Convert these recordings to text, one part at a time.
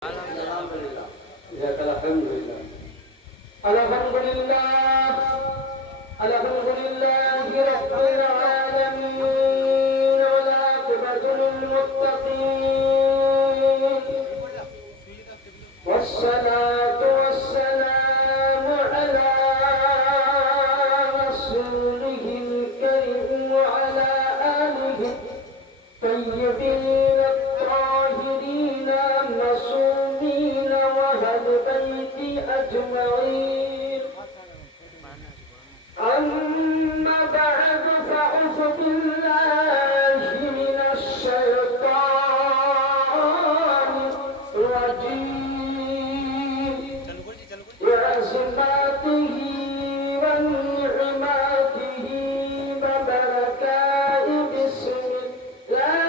Alhamdulillah. Alhamdulillah. Alhamdulillah. Alhamdulillah Rabbil alamin. Wal aqibatu lil muttaqin. Wassalatu wassalamu ala rasulihil karim wa ala alihi tayyibin المعصومين وأهل بيتي أجمعين أما بعد فأعوذ بالله من الشيطان الرجيم وعظمته ونعمته وبركاته بسم الله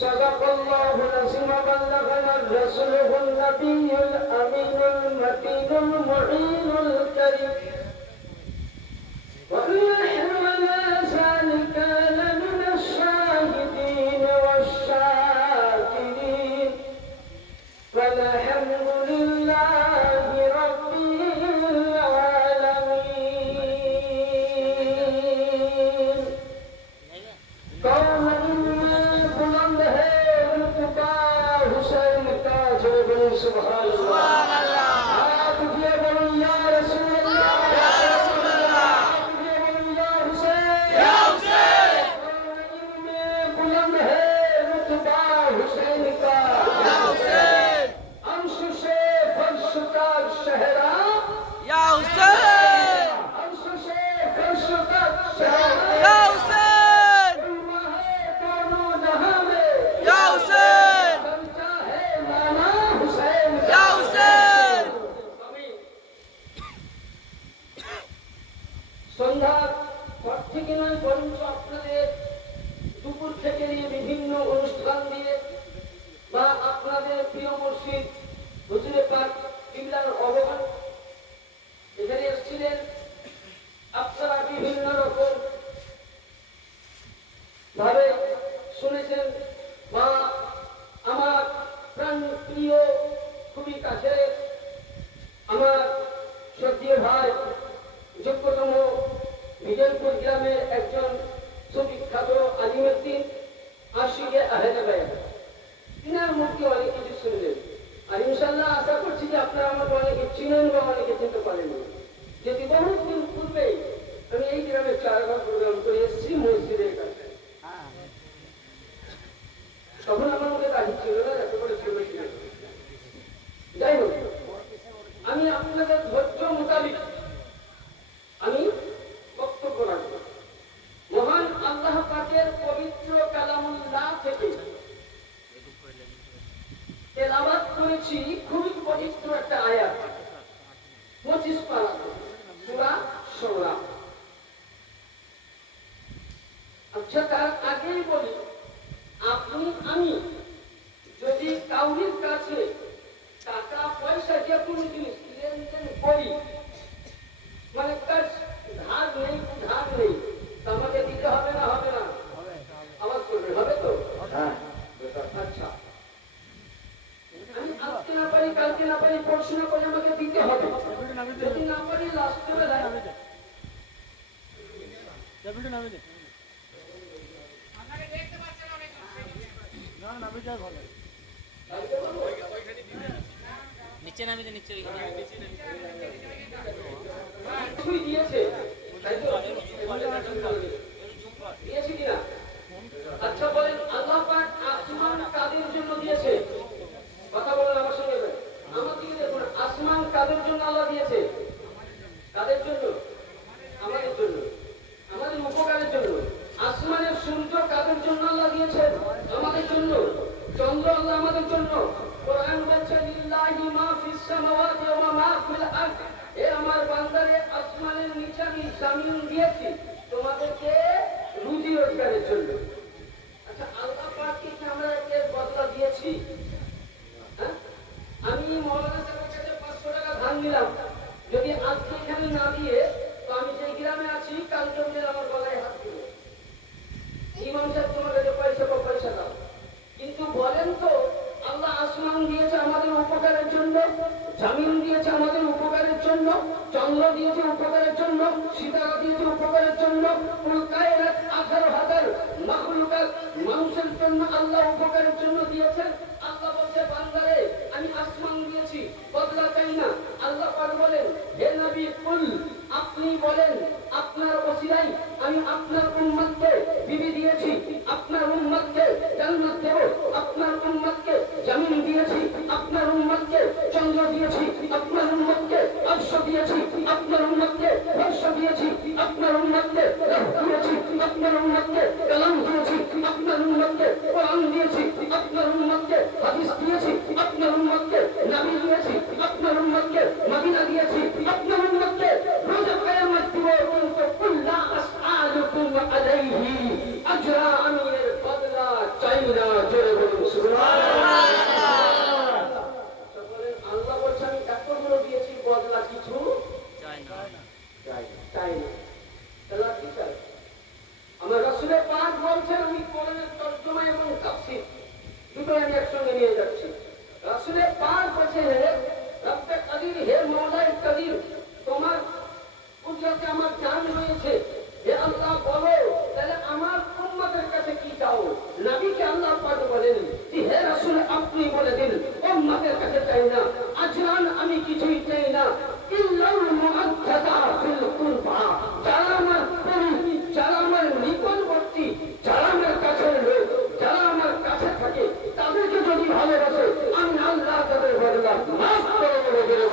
صدق الله العظيم وبلغنا رسوله النبي الأمين المتين المعين الكريم ونحن على ذلك لمن الشاهدين والشاكرين والحمد لله رب العالمين. سبحان الله आप ये बोलो या रसूल अल्लाह या रसूल अल्लाह ये बोलो या हुसैन में बुलंद है रुतबा हुसैन का या हुसैन अंश से फर्श का शहरा या हुसैन अंश से फर्श का शहरा या हुसैन है दोनों जहां में या हुसैन बनता है नाना সন্ধ্যার পর থেকে নয় বরঞ্চ আপনাদের দুপুর থেকে নিয়ে বিভিন্ন অনুষ্ঠান দিয়ে বা আপনাদের প্রিয় মসজিদ হুজুরে পাক কিবলার অবদান এখানে এসেছিলেন। আপনারা বিভিন্ন রকম ভাবে শুনেছেন বা আমার প্রাণ প্রিয় খুবই কাছের আমার সত্যিও ভাই যোগ্যতম বিজয়পুর গ্রামের একজন সুবিখ্যাত আলিমুদ্দিন আশিকে আহলে বায়াত, তিনার মুখে অনেক কিছু শুনলেন আর ইনশাআল্লাহ আশা করছি যে আপনারা আমাকে অনেকে চিনেন বা অনেকে চিনতে পারেন। যদি বহুদিন পূর্বে আমি এই গ্রামে 4 বার প্রোগ্রাম করে এসেছি মসজিদের কাছে, তখন আমার মধ্যে কাজ ছিল না, এত বড় ছিল। যাই হোক, আমি আপনাদের ধৈর্য মোতাবিক আমি বক্তব্য রাখব। মহান আল্লাহ পাকের পবিত্র কালামুল্লাহ থেকে তেলাওয়াত করেছি খুবই পবিত্র একটা আয়াত 25 পারা সূরা শুরা। আচ্ছা, তার আগেই বলি, আপনি আমি যদি কাউরির কাছে টাকা পয়সা যে কোনো জিনিস লেনদেন করি, মানে কাজ ধার নেই আমাকে দিতে হবে না? হবে না? আওয়াজ করবে, হবে তো? আচ্ছা, আমি আজকে না পারি, কালকে না পারি, পরশু না পারি, আমাকে দিতে হবে। যদি না পারি লাস্টে বেলায় নিচে নামিতে নিচে দিয়েছে দিয়েছে কিনা? আচ্ছা বলেন, আল্লাহ পাক আসমান কাদের জন্য দিয়েছে? কথা বলেন আমার সঙ্গে, আমার দিকে দেখুন। আসমান কাদের জন্য আল্লাহ দিয়েছে? কাদের জন্য? আমাদের জন্য, আমাদের উপকারের জন্য। আসমানের সূর্য কাদের জন্য আল্লাহ দিয়েছেন? আমাদের জন্য। চন্দ্র আল্লাহ আমাদের জন্য। কোরআন বলছে লিল্লাহি মা ফিস সামাওয়াতি ওয়া মা ফিল আরদ আমি জামিন দিয়েছি তোমাদেরকে রুজি রোজগারের জন্য। আচ্ছা, আল্লাহ পাককে কি আমরা এর বদলা দিয়েছি? হ্যাঁ, আমি মৌলানা সাহেবের কাছে 500 টাকা ধার নিলাম, যদি আজকে এখানে না দিয়ে তো আমি যে গ্রামে আছি কালকে ওদের আমার গলায় হাত দিবে, ইমাম সাহেব তোমার কাছে পয়সা পাও, পয়সা দাও। কিন্তু বলেন তো, আল্লাহ আসমান দিয়েছে আমাদের উপকারের জন্য, জামিন দিয়েছে আমাদের উপকারের জন্য, চন্দ্র দিয়েছে উপকারের জন্য, সিতারা দিয়েছে উপকারের জন্য, কুল কায়নাত 18,000 মাখলুকাত মানুষের জন্য আল্লাহ উপকারের জন্য দিয়েছেন। আল্লাহ বলছে বান্দারে আমি আসমান দিয়েছি, বদলা চাই না। আল্লাহ পাক বলেন হে নবী কুল, আপনি বলেন আপনার ওসিলাই আমি আপনার উম্মতকে বিবি দিয়েছি, আপনার উম্মতকে জান্নাত দেব, আপনার উম্মতকে জামিন দিয়েছি, আপনার উম্মতকে চন্দ্র দিয়েছি, আপনার উম্মতকে আরশ দিয়েছি, আপনার উম্মতকে বর্ষ দিয়েছি, আপনার উম্মতকে রূহ দিয়েছি, আপনার উম্মতকে কালাম দিয়েছি, আপনার উম্মতকে কোরআন দিয়েছি, আপনার উম্মতকে হাদিস দিয়েছি, আপনার উম্মতকে নবী দিয়েছি, আপনার উম্মতকে মদিনা দিয়েছি, আপনার উম্মতকে রোজা কিয়ামত দিব। কিন্তু কুল্লা আসআলুকুম আলাইহি আজরা, আমি এর বদলা চাই না। জোরে বলুন সুবহানাল্লাহ। বলেন আল্লাহ বলছে আমি এতগুলো দিয়েছি, বদলা কিছু চাই না। চাই না। তাহলে কি চাই? আমার রাসূলের পাক বলছেন, আমি কোরআনের তরজমা এবং তাফসীর দুটো আমি একসঙ্গে নিয়ে যাচ্ছি। রাসূলের পাক বলছেন হে রব্বে কাদির, হে মওলায়ে কাদির, তোমার কুদরতে আমার জান রয়েছে, হে আল্লাহ বলো তাহলে আমার উম্মতের কাছে কি চাও? নবীকে আল্লাহ পাক বলেন যে হে রাসূল আপনি বলে দিন উম্মতের কাছে চাই না, আজরান আমি কিছুই চাই না, ইল্লাল মুআদ্দাদা ফিল কুরবা, যারা আমার প্রেমী, যারা আমার নিকটবর্তী, যারা আমার কাছের লোক, যারা আমার কাছে থাকে তাদেরকে যদি ভালোবাসে আমি আল্লাহ তাদের বদলা মাফ করে দেব।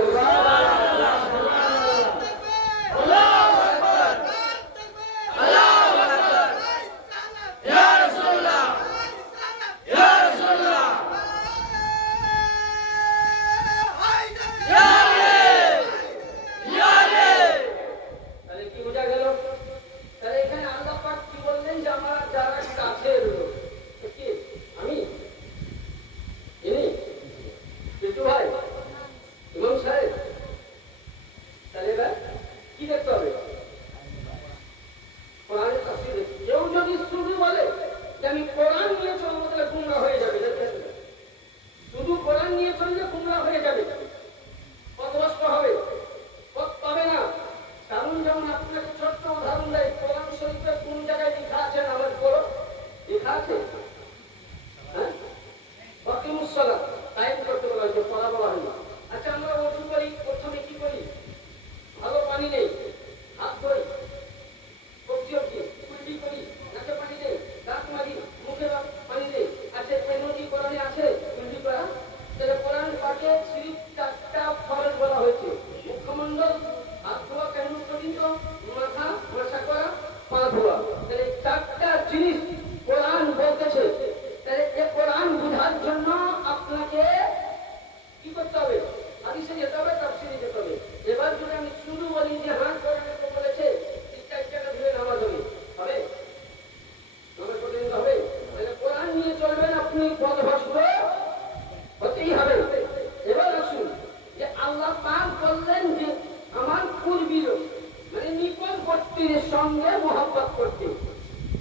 সঙ্গে মোহাব্বত করতে।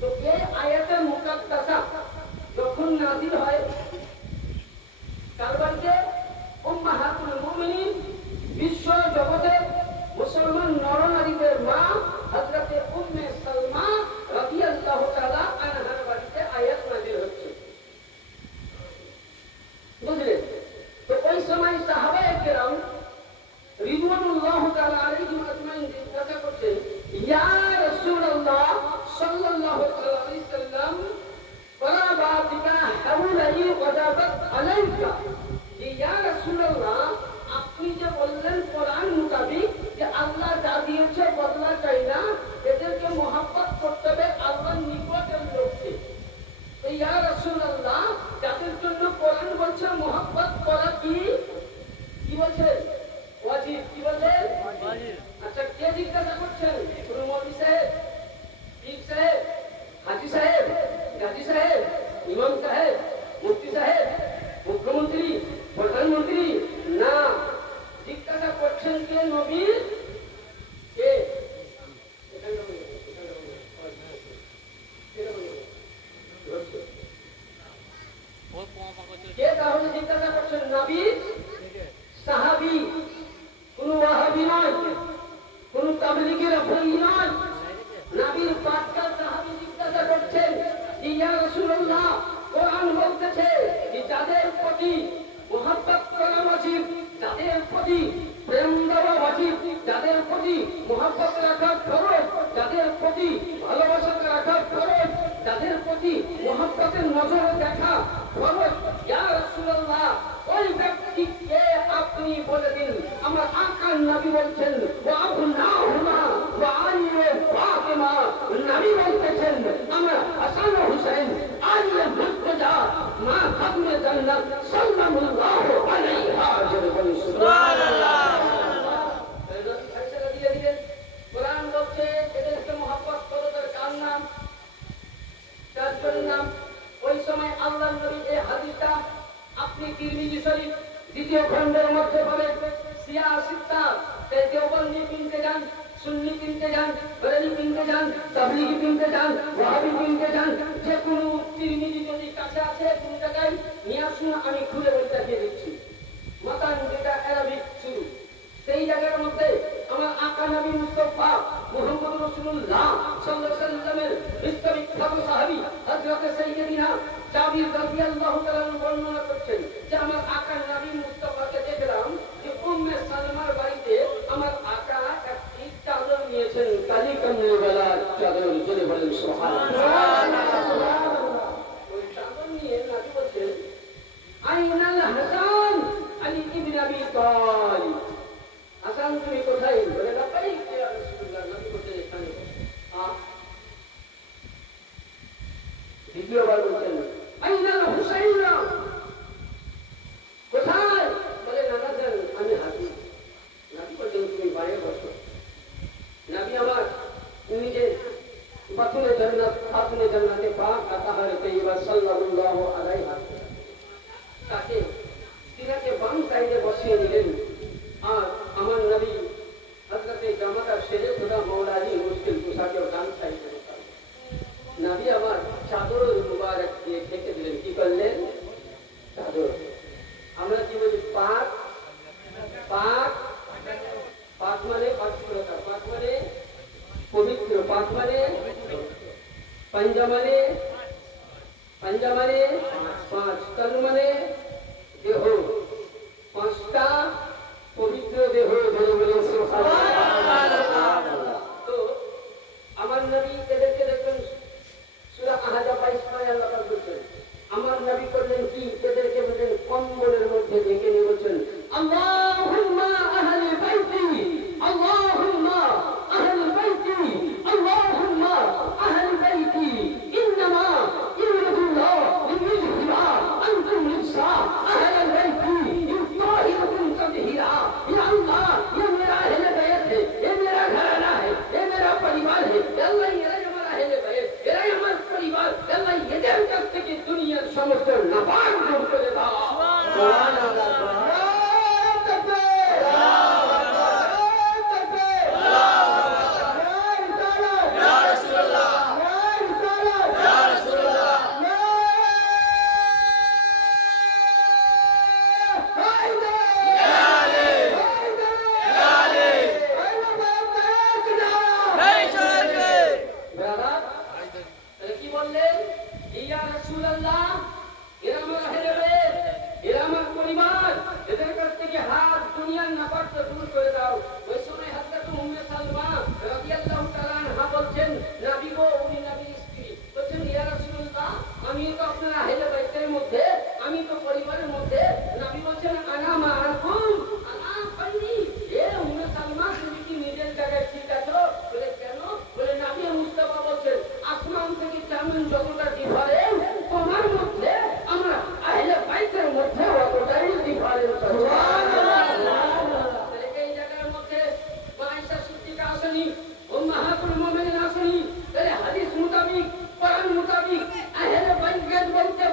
তো এই আয়াতের মুকাদ্দাসা যখন নাযিল হয়, কারবারকে উম্মাহাতুল মুমিনিন, বিশ্ব জগতের মুসলমান নরনারীদের মা হযরতে উম্মে সালমা রাদিয়াল্লাহু তাআলা আনহার বাড়িতে আয়াত নাযিল হচ্ছে, বুঝলেন? তো ওই সময় সাহাবায়ে কেরাম রিদওয়ানুল্লাহি তাআলা আলাইহিম আজমাইন জিজ্ঞাসা করছেন, ইয়া রাসূলুল্লাহ সাল্লাল্লাহু আলাইহি ওয়াসাল্লাম, কলাবাতিকা হাউলাই ওয়াজাবাত আলাইকা, ইয়া রাসূলুল্লাহ আপনি যে বললেন কোরআন মোতাবেক যে আল্লাহ যা দিয়েছে বদলা চাই না, এদেরকে মোহাব্বত করতে হবে আল্লাহর নিকটের লোককে। তো ইয়া রাসূলুল্লাহ যাদের জন্য কোরআন বলছে মোহাব্বত করা কি বলছে? ওয়াজিব। কি বলছে? ওয়াজিব। আচ্ছা, কে জিজ্ঞাসা করছেন? ইমাম সাহেব, মুফতি সাহেব, মুখ্যমন্ত্রী, প্রধানমন্ত্রী না, জিজ্ঞাসা করছেন কে নবী, কে ওই পোমা করছে কে তাহলে জিজ্ঞাসা করছেন? নবী, সাহাবী, কোন ওয়াহাবী নয়, কোন তাবলীগের আফ্রিদি নয়। নবীর পাঁচটা সাহাবী জিজ্ঞাসা করছেন, ইয়া রাসূলুল্লাহ, কোরআন বলতেছে যে যাদের প্রতি মুহাব্বত করা ওয়াজিব, যাদের প্রতি প্রেম দেওয়া ওয়াজিব, যাদের প্রতি মুহাব্বত রাখা ফরজ, যাদের প্রতি ভালোবাসা রাখা ফরজ, যাদের প্রতি মুহাব্বতের নজরে দেখা ফরজ। ইয়া রাসূলুল্লাহ, ওই ব্যক্তিকে আপনি বলে দিন। আমার আকার নবী বলছেন, ওয়া আবনাহুমা ওয়া আলী ওয়া ফাতিমা। নবী বলতেছেন, আমার হাসান ও হুসাইন, আলী ও মুর্তজা, মা খাতুনে জান্নাত সাল্লাল্লাহু আলাইহা ওয়াসাল্লাম। সুবহানাল্লাহ। নবী ফয়সালা দিয়ে দিলেন। কোরআন বলছে এদেরকে মুহাব্বত করো, তার কার নাম? চারজনের নাম। ওই সময় আল্লাহর নবী এই হাদিসটা আপনি তিরমিজি শরীফ দ্বিতীয় খণ্ডের মধ্যে পাবেন। সিয়া সিত্তা, দেওবন্দি কিনতে যান, সুন্নি কিনতে যান, বরেলি কিনতে যান, তাবলীগি কিনতে যান, ওয়াহাবি কিনতে যান, যে কোনো তিরমিজি যদি কাছে আছে কোন জায়গায় নিয়ে আসুন, আমি খুলে বইটা দিয়ে দিচ্ছি। মাতান যেটা আরবিক শুরু, সেই জায়গার মধ্যে আমার আকা নবী মুস্তাফা মুহাম্মদ রাসূলুল্লাহ সাল্লাল্লাহু আলাইহি ওয়াসাল্লামের বিশ্ববিখ্যাত সাহাবী হযরত সাইয়্যিদিনা জাবির রাদিয়াল্লাহু তাআলা বর্ণনা করছেন যে আমার আকা নবী মুস্তাফাকে দেখলাম যে উম্মে সালমার বাড়িতে আমার আকা একটি চাদর নিয়েছেন, কালি কামলিওয়ালা চাদর। জোরে বলেন সুবহানাল্লাহ। ওই চাদর নিয়ে নবী বলেন, আইনাল হাসান আলী ইবনে আবি তালিব। হাসান তুমি কোথায়? বলে লাব্বাইক ইয়া রাসূলুল্লাহ। নবী বলতেন এখানে। দ্বিতীয়বার বলছেন, আইনাল হুসাইন, কোথায়? বলে নানা যান আমি হাজির। নবী বলতেন তুমি বাইরে বসো। নবী আমার নিজে বাতুনে জান্নাত, খাতুনে জান্নাতে পাক আতাহারে তাইয়্যিবা সাল্লাল্লাহু আলাইহি ওয়াসাল্লাম তাকে সিরাতে বাম সাইডে বসিয়ে দিলেন। আর আমার নবী হযরতে জামাতা শেরে খুদা মাওলা আলী মুশকিল কুসাকে ডান সাইডে বসালেন। নবী আমার চাদর মুবারক দিয়ে ঢেকে দিলেন। কি করলেন? চাদর। আমরা কি বলি? পাক। পাক, পাক মানে পবিত্রতা, পাক মানে পবিত্র, পাক মানে পাঞ্জা মানে, পাঞ্জা মানে পাঁচ, তন মানে দেহ, পাঁচটা পবিত্র দেহ। বলে বলে সুবহানাল্লাহ। তো আমার নবী এদেরকে দেখবেন সূরা আহজাব 22 আল্লাহ পাক বলেন, আমার নবী করলেন কি? এদেরকে বলেন কম্বলের মধ্যে ঢেকে নিয়ে বলছেন, আল্লাহুম্মা আহলি বাইতি, আল্লাহুম্মা আহলি বাইতি, আল্লাহুম্মা আহলি বাইতি, ইন্নামা ইউরিদুল্লাহ লিইয়ুযহিবা আনকুম রিজসা আহলি বাইতি ইউতাহিরুকুম তাতহীরা। ইয়া আল্লাহ, ये मेरा अहले बैत है, ये मेरा घराना है, ये मेरा परिवार है। अल्लाह ये हमारा अहले बैत, ये हमारा परिवार। अल्लाह ये देव तक के दुनिया समस्त नापाक दूर करे दाओ। सुभान अल्लाह। কি বললেন? ইয়া রাসূলুল্লাহ, এরা আমার আহলে বাইত, এরা আমার পরিবার, এদের কাছ থেকে হাত দুনিয়ার নাপাক দূর করে দাও। ওই সময় হযরত উম্মে সালমা রাদিয়াল্লাহু তাআলা আনহা বলছেন, নবী গো, উনি নবীর স্ত্রী, বলছেন ইয়া রাসূলুল্লাহ, আমি তো আপনার আহলে বাইতের মধ্যে, আমি তো পরিবারের মধ্যে। নবী বলছেন, আনা মাআকুম, আনা ফান্নি। এ উম্মে সালমা, তুমি কি নিজের জায়গায় ঠিক আছো? বলে কেন? বলে নবী মুস্তাফা বলছেন, আসমান থেকে যেমন যতটা ডিফারেন্স তোমার মধ্যে, আমার আহলে বাইতের মধ্যে অতটাই ডিফারেন্স। সুবহানাল্লাহ। এই জায়গার মধ্যে আয়েশা সিদ্দিকা আসেনি, উম্মাহাতুল মুমিনিন আসেনি। তাহলে হাদিস মোতাবেক, কোরআন মোতাবেক আহলে বাইত বলতে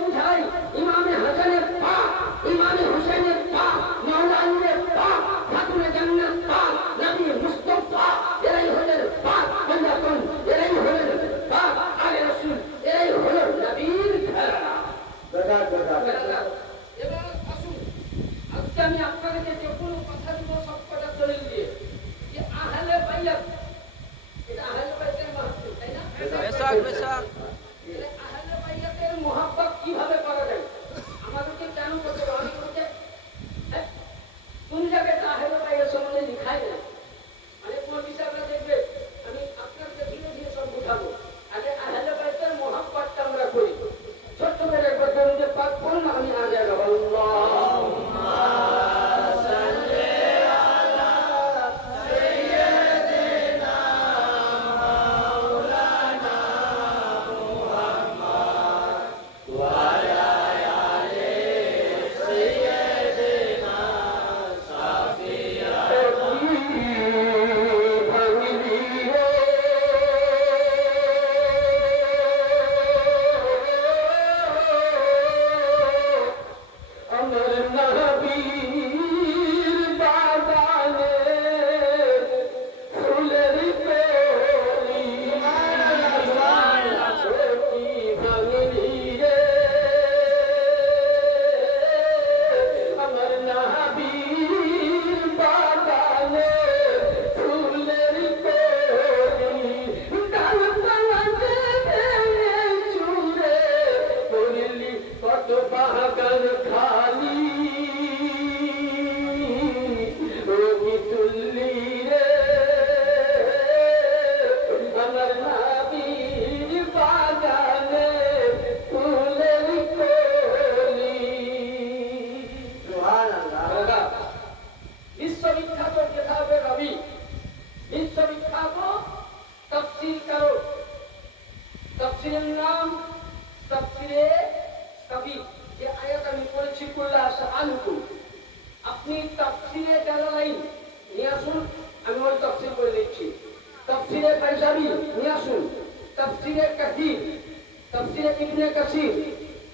ইবনে কাসির,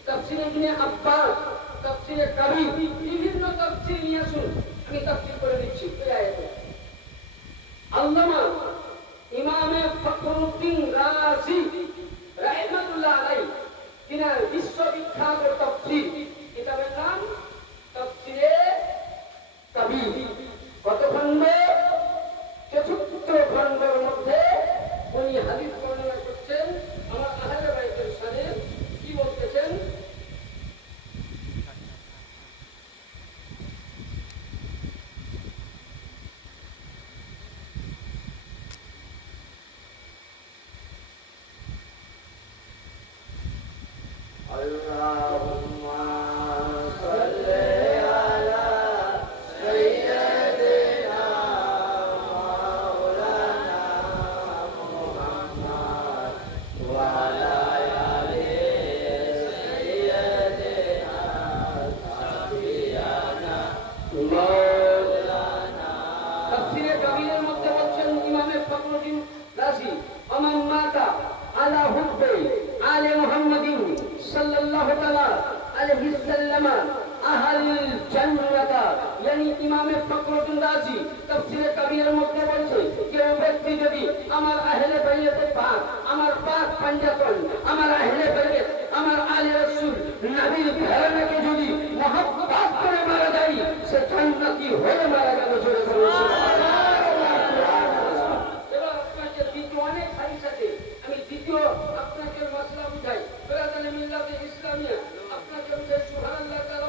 তাফসিরে ইবনে আব্বাস, তাফসিরে কাবীর, বিভিন্ন তাফসির নিয়ে আসুন, আমি তাফসির করে দিচ্ছি এই আয়াতে। আল্লামা ইমামে ফখরুদ্দিন রাজি রাহিমাতুল্লাহ আলাইহি তিনার বিশ্ববিখ্যাত তাফসির কিতাবের নাম তাফসিরে কাবীর। কত খণ্ড? 74 খণ্ডের মধ্যে উনি হাদিস বর্ণনা করছেন। আমার আহলে বাইতের শানে কি বলতেছেন? তাফসিরে কাবীরের মধ্যে বলছেন ইমামে ফখরুদ্দিন রাজি, ওমান মাতা আলা হুব্বি আলে মুহাম্মাদিন সাল্লাল্লাহু তাআলা আলাইহি সাল্লাম আহলুল জান্নাতা। yani ইমামে ফখরুদ্দিন রাজি তাফসিরে কাবীরের মধ্যে বলছে কেউ ব্যক্তি যদি আমার আহলে বাইতে পাক, আমার পাক পাঞ্জাতন, আমার আহলে বাইত, আমার আলে রাসূল নবীর ঘরানাকে যদি মহব্বত করে মারা যায়, সে জান্নাতি হয়ে মারা গেল। জোরে বলুন সুবহানাল্লাহ। এবার আপনাদের দ্বিতীয় অনেক হাদিস আছে, আমি দ্বিতীয় আপনাদের মাসলা বুঝাই। বেরাদানে মিল্লাতে ইসলামিয়া আপনাদের বুঝাই সুবহানাল্লাহ তাআলা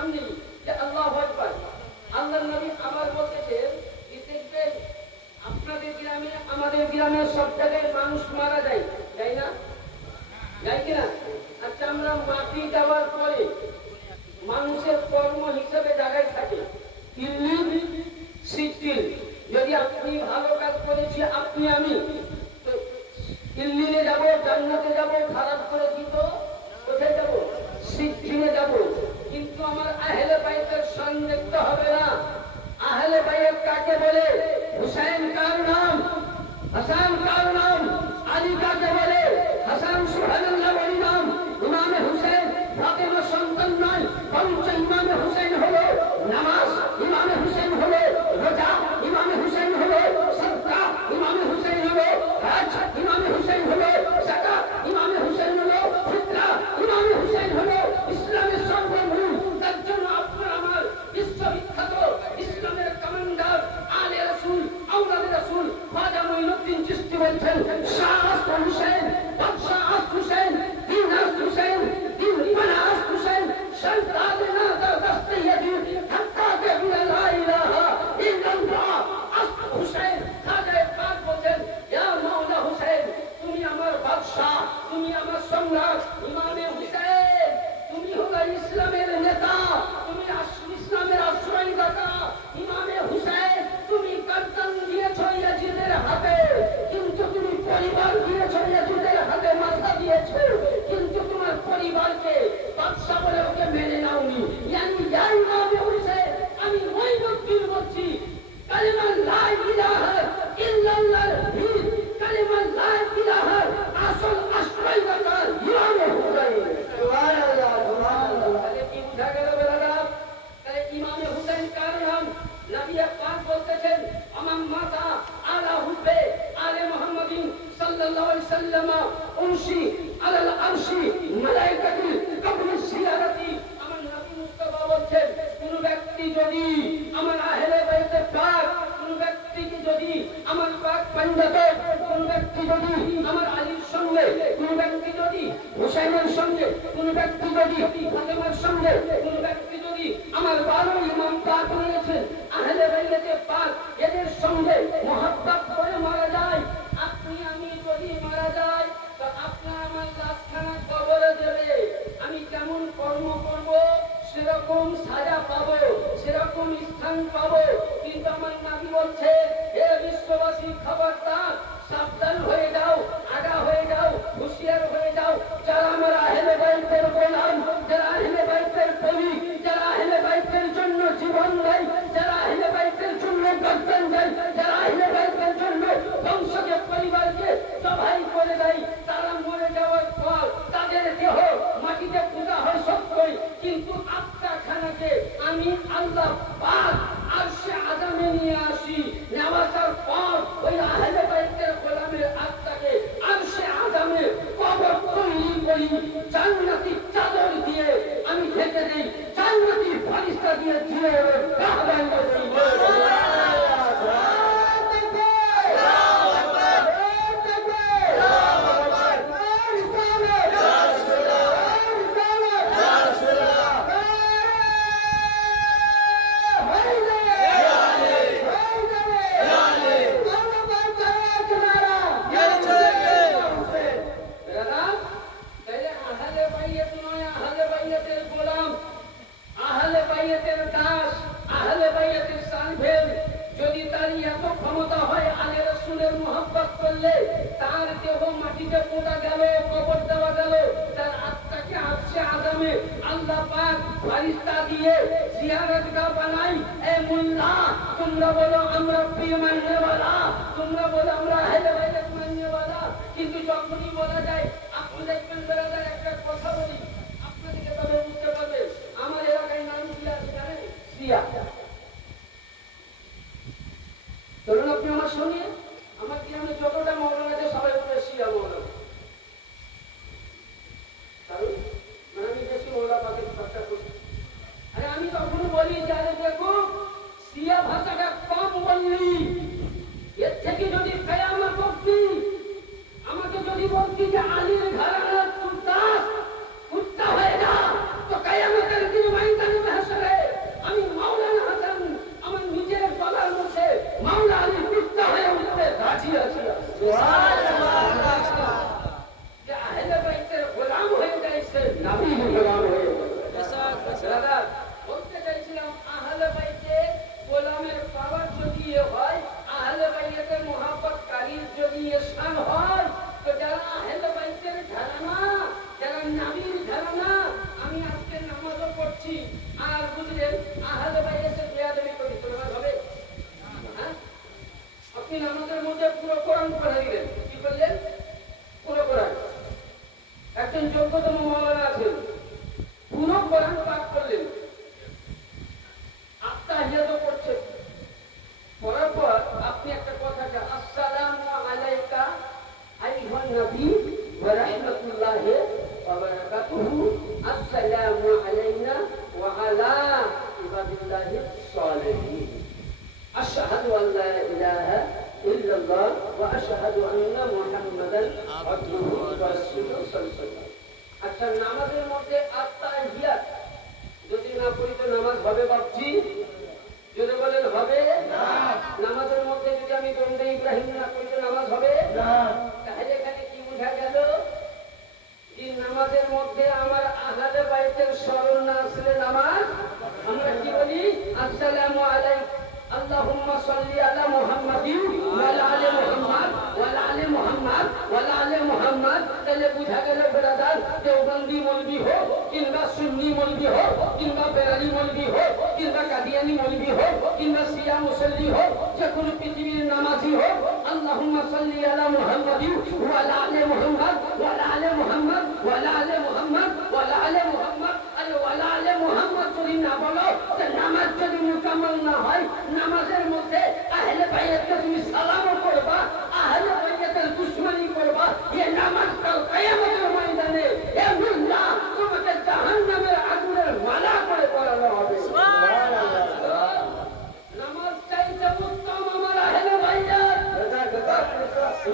আমনি যে আল্লাহু আকবার। আল্লাহর নবী আবার বলতেছেন দেখবেন আপনাদের গ্রামে আমাদের গ্রামে সব জায়গায় মানুষ মারা যায়, তাই না? যাই কিনা? আচ্ছা, আমরা মাটি দেওয়ার পরে মানুষের কর্ম হিসেবে জায়গায় থাকে ইল্লিল সিজিল। যদি আপনি ভালো কাজ করেছি, আপনি আমি তো ইল্লিলে যাব, জান্নাতে যাব, খারাপ করে দিত কোথায় যাব? সিজিলে যাব। কিন্তু আমার আহলে বাইতের শান দেখতে হবে না। আহলে বাইত কাকে বলে? হুসাইন কার নাম? হাসান কার নাম? আলী কাকে বলে? হাসান সুবহানাল্লাহ বলি নাম। ইমামে হুসাইন ফাতেমার সন্তান নয়, বরঞ্চ ইমামে হুসাইন হলো নামাজ, ইমামে হুসাইন হলো রোজা, ইমামে হুসাইন হলো সাদকা, ইমামে হুসাইন হলো হজ, ইমামে হুসাইন হলো যাকাত, ইমামে হুসাইন হলো ফিতরা, ইমামে হুসাইন হলো ইসলামের সর্বমূল। তার জন্য আপনার আমার বিশ্ববিখ্যাত ইসলামের কমান্ডার আলে রাসূল, আওলাদে রাসূল খাজা মঈনুদ্দিন চিশতি বলছেন, শাহ আস্ত হুসাইন, বাদশাহ আস্ত হুসাইন, দিন আস্ত হুসাইন, দিন পানা আস্ত হুসাইন, শাহজাদে নাদার দস্তে ইয়াজিদ, হাক্কাকে বিলা লা ইলাহা ইল্লাল্লাহ আস্ত হুসাইন। খাজা পাক বলছেন, ইয়া মাওলা হুসাইন, তুমি আমার বাদশাহ, তুমি আমার সম্রাট। ইমামে হুসাইন, তুমি হলো ইসলামের নেতা, তুমি ইসলামের আশ্রয়দাতা। ইমামে হুসাইন, তুমি গর্দন দিয়েছো ইয়াজিদের হাতে, কিন্তু তুমি পরিবার দিয়েছো ইয়াজিদের হাতে, মাথা দিয়েছো, কিন্তু তোমার পরিবারকে বাদশা বলে ওকে মেনে নাওনি। ইয়ানি ইয়া ইমামে হুসাইন, আমি ওই ব্যক্তির বলছি কালিমা লা ইলাহা ইল্লাল্লাহর ভিত, কালিমা লা ইলাহা আসল আশ্রয়দাতা ইমামে হুসাইন। সুবহানাল্লাহ, সুবহানাল্লাহ। তাহলে কি বুঝা গেল বেরাদার? তাহলে ইমামে হুসাইন কার নাম? নবী পাক বলতেছেন, আমান মাতা আলা হুব্বে আলে মুহাম্মাদিন সাল্লাল্লাহু আলাইহি সাল্লাম উনশি আলাল আরশি মালায়েকাতুল কবর জিয়ারতি। আমার নবী মুস্তাফা বলছেন, কোন ব্যক্তি যদি আমার আহলে বাইতে পাক, কোন ব্যক্তি যদি আমার পাক পাঞ্জাতন, কোন ব্যক্তি যদি আমার আলীর সঙ্গে, কোন ব্যক্তি যদি হুসাইনের সঙ্গে, কোন ব্যক্তি যদি ফাতেমার সঙ্গে, কোন ব্যক্তি যদি আমার 12 ইমাম পাক রয়েছেন আহলে বাইতে পাক, এদের সঙ্গে মহব্বত করে মারা যায়, আপনি আমি যদি মারা যায়, তো আপনার আমার লাশখানা কবরে দেবে। আমি কেমন কর্ম করব সেরকম সাজা পাবো, সেরকম স্থান পাবো। কিন্তু আমার নবী বলছে, হে বিশ্ববাসী খবরদার, সাবধান হয়ে যাও, আগা হয়ে যাও, হুঁশিয়ার হয়ে যাও। যারা আমার আহলে বাইতের গোলাম, যারা আহলে বাইতের প্রেমিক, যারা আহলে বাইতের জন্য জীবন দেয়, যারা আহলে বাইতের জন্য গর্দান দেয়, যারা আহলে বাইতের জন্য বংশকে পরিবারকে সবাই করে দেয়, তারা মরে যাওয়ার পর তারা ক্ষমতা হয় আলে রাসূলের মুহাব্বত করলে। তার দেহ মাটিতে পোঁতা গেল, কবর দেওয়া গেল, তার আত্মাকে আরশে আযমে আল্লাহ পাক ফেরেশতা দিয়ে জিয়ারতগাহ বানাই। এ মোল্লা, তোমরা বলো আমরা পীর মাননেওয়ালা, তোমরা বলো আমরা আহলে বাইত মাননেওয়ালা, কিন্তু যখনই বলা যায়, আপনি দেখবেন বেরাদার একটা কথা বলি, আপনাদেরকে তবে বুঝতে পারবেন আমার এলাকায় নাম কি আছে জানেন? শিয়া। ধরুন আপনি আমার সঙ্গে আমার গ্রামে যতটা মৌলানা আছে সবাই বলে শিয়া মৌলানা। কারণ আমি বেশি মৌলা পাকের চর্চা করি। আরে আমি তখন বলি যে আরে দেখো শিয়া ভাষাটা কম বললি, এর থেকে যদি কিয়ামত অবধি আমাকে যদি বলতি যে আলীর ঘরানার সুলতান কুত্তা হয়ে না, তো কিয়ামতের দিন ময়দানে মাহশরে আমি মাওলানা হাসান আমার নিজের গলার মধ্যে মাওলা আলী কুত্তা হয়ে উঠতে রাজি আছি। সুবহানাল্লাহ। যে আহলে বাইতের গোলাম হয়ে যাইছে, নবীর গোলাম হয়ে দাদা বলতে চাইছিলাম আহলে বাইতের গোলামের পাওয়ার যদি হয়, আহলে বাইতের মুহাব্বতকারীর যদি শান হয়, তো যারা আহলে বাইতের ঘরানা, যারা নবীর ঘরানা, আমি আজকে নামাজও পড়ছি আর বুঝলেন আহলে বাইতের বেয়াদবি করি, তো নামাজ হবে? হ্যাঁ, আপনি নামাজের মধ্যে পুরো কোরআন পড়ে দিলেন, কি করলেন? পুরো কোরআন। একজন যোগ্যতম মাওলানা আছেন, পুরো কোরআন পাঠ করলেন, আত্তাহিয়াত পড়ছেন, পড়ার পর আপনি একটা কথা, আসসালামু আলাইকা আইয়ুহান নবী ওয়া রাহমাতুল্লাহি ওয়া বারাকাতুহু, আসসালামু আলাইনা ওয়া আলা ইবাদিল্লাহিস সালিহিন, আশহাদু আল লা ইলাহা ইল্লাল্লাহ ওয়া আশহাদু আন্না মুহাম্মাদান আবদুহু ওয়া রাসূলুহু সাল্লাল্লাহু আলাইহি ওয়াসাল্লাম। আচ্ছা, নামাজের মধ্যে আত্তাহিয়াত যদি না পড়ি তো নামাজ হবে বাপজি? যদি বলেন হবে না। নামাজের মধ্যে যদি আমি দরুদ ইব্রাহিম না পড়ি তো নামাজ হবে না। তাহলে এখানে কি বোঝা গেল? যে নামাজের মধ্যে আমার আহলে বাইতের স্মরণ না আসলে নামাজ, আমরা কি বলি? আসসালামু আলাইকুম আল্লাহুম্মা সাল্লি আলা মুহাম্মাদিন ওয়া আলা আলি মুহাম্মাদ ওয়া আলা আলি মুহাম্মাদ ওয়া আলা আলি মুহাম্মাদ। তাহলে বোঝা গেল ব্রাদার, দেওবন্দি মৌলবি হোক কিংবা সুন্নি মৌলবি হোক কিংবা বেরালি মৌলবি হোক কিংবা কাদিয়ানি মৌলবি হোক কিংবা শিয়া মুসল্লি হোক, যে কোনো পৃথিবীর নামাজি হোক, আল্লাহুম্মা সাল্লি আলা মুহাম্মাদিন ওয়া আলা আলি মুহাম্মাদ ওয়া আলা আলি মুহাম্মাদ ওয়া আলা আলি মুহাম্মাদ ওয়া আলা আলি মুহাম্মাদ। আরে ওয়া আলা আলি মুহাম্মাদ যদি না বলো, তো নামাজ যদি মুকাম্মাল না হয়, নামাজের মধ্যে আহলে বাইতকে তুমি সালামও করবা, আহলে বাইতের দুশমনি করবা, এই নামাজ কাল কিয়ামতের ময়দানে এ মুল্লা তোমাকে জাহান্নামের আগুনের মালা করে পরানো হবে। সুবহানাল্লাহ। নামাজ চাইতে উত্তম আমার আহলে বাইত,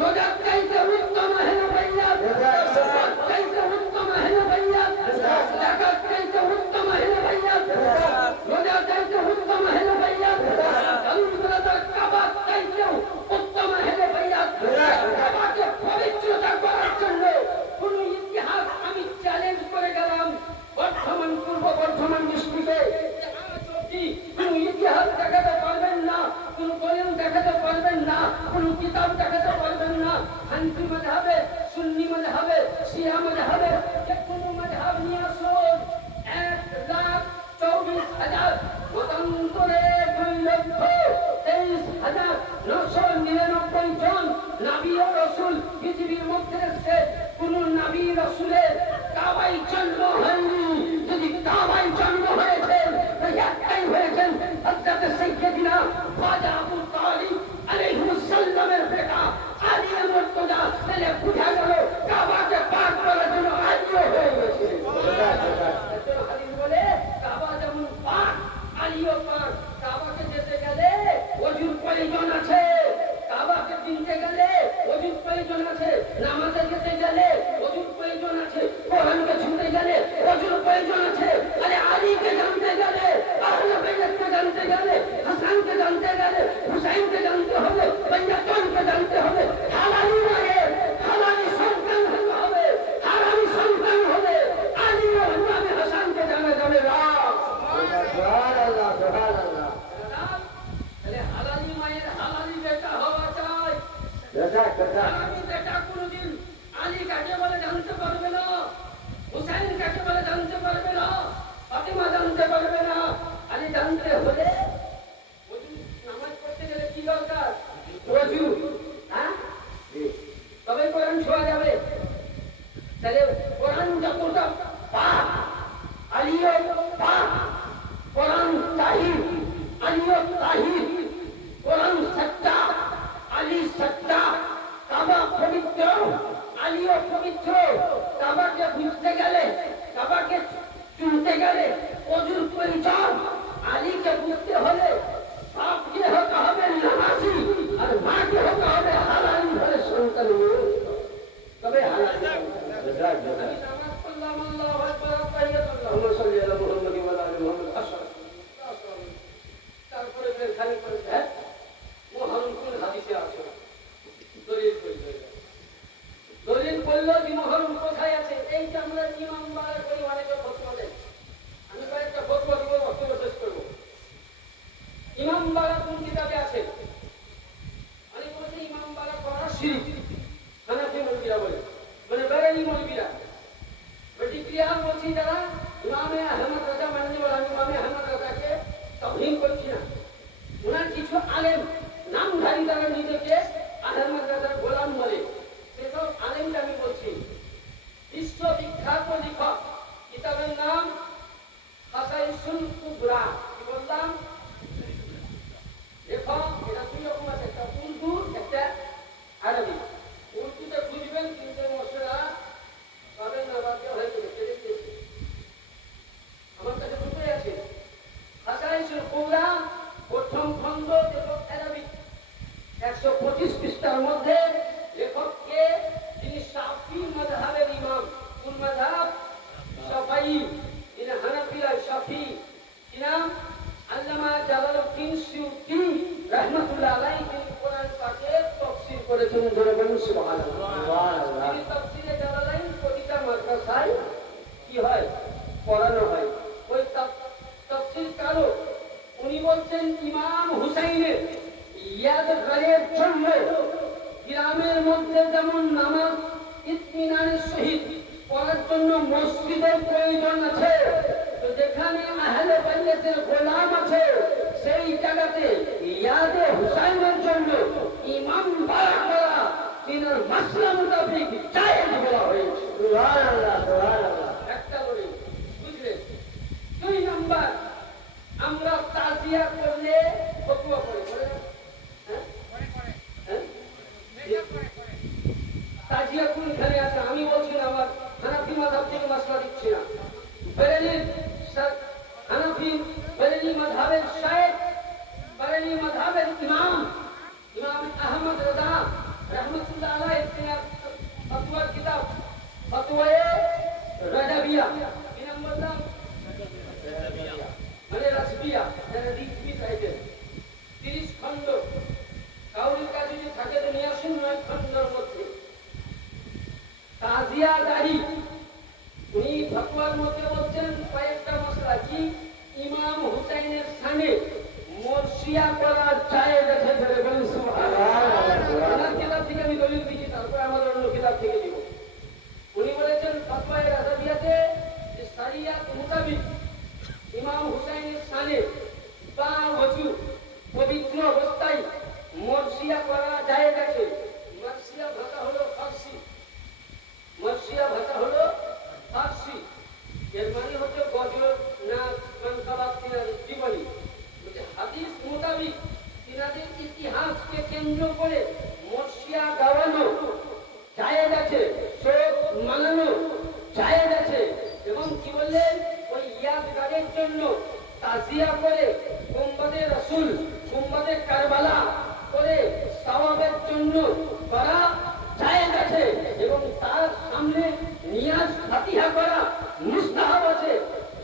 রোজা চাইতে উত্তম আহলে বাইত, সালাত চাইতে উত্তম আহলে বাইত, যাকাত চাইতে উত্তম আহলে বাইত, রোজা চাইতে উত্তম আহলে বাইত, কাবা চাইতে উত্তম আহলে বাইত। কাবাকে পবিত্রতা করার জন্য কোন ইতিহাস আমি চ্যালেঞ্জ করে গেলাম বর্ধমান, পূর্ব বর্ধমান ডিস্ট্রিক্টে, আজ অবধি কোন ইতিহাস দেখাতে পারবেন না, কোন দলিল দেখাতে পারবেন না, কোন কিতাব দেখাতে পারবেন না। হানফি মাযহাবে, সুন্নি মাযহাবে, শিয়া মাযহাবে, যে কোনো মাযহাব নিয়ে আসুন, 1,24,000 মতান্তরে 2,23,999 জন নবী ও রাসূল পৃথিবীর মধ্যে এসেছে। কোন নবী রাসূলের কাবায় জন্ম হয়নি। যদি কাবায় জন্ম হয়েছে তো একটাই হয়েছেন হযরত সাইয়্যিদিনা খাজা আবু তালিব আলাইহিস সালামের বেটা আলী মুর্তজা। তাহলে বুঝা গেল কাবাকে পাক করার জন্য আলীও হয়ে গেছে। হাদিস বলে কাবা যেমন পাক, আলীও পাক। কাবাকে যেতে গেলে ওযুর প্রয়োজন আছে, কাবাকে কিনতে গেলে ওযুর প্রয়োজন আছে, নামাজে যেতে গেলে ওযুর প্রয়োজন আছে, কোরআনকে ছুঁতে গেলে ওযুর প্রয়োজন আছে। আরে আলীকে জানতে গেলে আহলে আমি বেটা কোনোদিন আলী কাকে বলে জানতে পারবে না, হুসাইন কাকে বলে জানতে পারবে না, ফাতিমা জানতে পারবে না। আলী জানতে হলে ওযু নামাজ পড়তে গেলে কি দরকার? ওযু। হ্যাঁ, তবে কোরআন ছোঁয়া যাবে। তাহলে কোরআন যতটা পাক, আলীও পাক। কোরআন তাহির, আলীও তাহির। কোরআন সচ্চা, আলী সচ্চা। কাবা পবিত্র, আলীও পবিত্র। কাবাকে বুঝতে গেলে, কাবাকে চুনতে গেলে ওযুর প্রয়োজন। আলীকে বুঝতে হলে বাপকে হতে হবে নামাজি, আর মাকে হতে হবে হালাল ঘরে সন্তান। তবে হালাল আমি নামাজ পড়লাম, আল্লাহু আকবার, আল্লাহুম্মা সাল্লি আলা মুহাম্মাদ ওয়া আলা আলি মুহাম্মাদ। তারপরে খালি করে হ্যাঁ মহারুল কোন হাদিসে আছে দলিল কইবে, দলিল বললো যে মহারুল কোথায় আছে। এই যে আমরা ইমাম বাড়া করি অনেকে ফতোয়া দেয়, আমি কয়েকটা ফতোয়া দিব, বক্তব্য শেষ করবো। ইমাম বাড়া কোন কিতাবে আছে? অনেক বলছে ইমাম বাড়া করা শিরক, হানাফি মৌলবীরা বলে, মানে বেরেলি মৌলবীরা। প্রতিক্রিয়া বলছি যারা ইমামে আহমদ রাজা মাননি বলে, আমি ইমামে আহমদ রাজাকে তাওহীন করছি না। ওনার কিছু আলেম নামধারী যারা নিজেকে আহমদ রাজার গোলাম বলে, সেসব আলেমকে আমি বলছি। বিশ্ববিখ্যাত লেখক, কিতাবের নাম খাসাইসুল কুবরা। কি বললাম? লেখক এটা দুই রকম আছে, একটা উর্দু, একটা আরবি। উর্দুতে বুঝবেন কিন্তু মশলা পাবেন না, বাদ দেওয়া হয়েছে, কেটে দিয়েছে। আমার কাছে দুটোই আছে। খাসাইসুল কুবরা প্রথম খণ্ড, লেখক আরবি, 125 পৃষ্ঠার মধ্যে লেখককে, তিনি শাফি মাযহাবের ইমাম। কোন মাযহাব? শাফিঈ। তিনি হানাফিরা শাফি। কি নাম? আল্লামা জালালউদ্দিন সুয়ুতী রাহমাতুল্লাহ আলাইহি। তিনি কোরআন পাকের তাফসীর করেছেন। ধরে বলুন সুবহানাল্লাহ। সুবহানাল্লাহ। তিনি তাফসীরে জালালাইন প্রতিটা মাদ্রাসায় কি হয়? পড়ানো হয়। ওই তাফসীর কারো উনি বলছেন ইমাম হুসাইনের ইয়াদগারের জন্য গ্রামের মধ্যে যেমন নামাজ ইতমিনানের সহিত পড়ার জন্য মসজিদের প্রয়োজন আছে, তো যেখানে আহলে বাইতের গোলাম আছে সেই জায়গাতে ইয়াদে হুসাইনের জন্য ইমাম বাড়া করা তিনার মাসলা মোতাবেক জায়েজ বলা হয়েছে। সুবহানাল্লাহ, সুবহানাল্লাহ। একটা করে বুঝলেন? 2 নাম্বার, আমরা তাজিয়া করলে ফতোয়া করে তাজিয়া কোনখানে আছে? আমি বলছি না, আমার হানাফি মাযহাব থেকে মাসলা দিচ্ছি না। বেরেলি হানাফি বেরেলি মাযহাবের শায়েখ, বেরেলি মাযহাবের ইমাম, ইমাম আহমদ রাজা রাহমাতুল্লাহ আলাইহি, তিনার ফতোয়ার কিতাব ফতোয়ায়ে রাজাবিয়া। কি নাম বললাম? মানে রাজবিয়া, যারা রিজবি চাইতেন। 30 খণ্ড। কাউরির কাছে যদি থাকে তো নিয়ে আসুন, 9 খণ্ডের মধ্যে। তাজিয়া দাড়ি, উনি ফতোয়ার মধ্যে বলছেন কয়েকটা মশলা। কি? ইমাম হুসাইনের সামনে মরসিয়া করা জায়েজ আছে। ধরে বলুন সুবহানাল্লাহ। ওনার কিতাব থেকে আমি দলিল দিচ্ছি, তারপরে আমাদের অন্য কিতাব থেকে দিব। উনি বলেছেন ফতোয়ায়ে রাজাবিয়াতে যে শরিয়াত মোতাবেক ইমাম হুসাইনের সামনে বা ওযু পবিত্র অবস্থায় মরসিয়া করা জায়েজ আছে। মরসিয়া ভাষা হলো ফার্সি, মরসিয়া ভাষা হলো ফার্সি। এর মানে হচ্ছে গজল, নাচ, গান, তিনার জীবনী। হাদিস মোতাবেক তিনাদের ইতিহাসকে কেন্দ্র করে মরসিয়া গাওয়ানো জায়েজ আছে, শোক মানানো জায়েজ আছে। এবং কি বললেন? ওই ইয়াদগারের জন্য তাজিয়া করে গুম্বাদে রাসূল, গুম্বাদে কারবালা করে সওয়াবের জন্য করা জায়েজ আছে। এবং তার সামনে নিয়াজ ফাতিহা করা মুস্তাহাব আছে,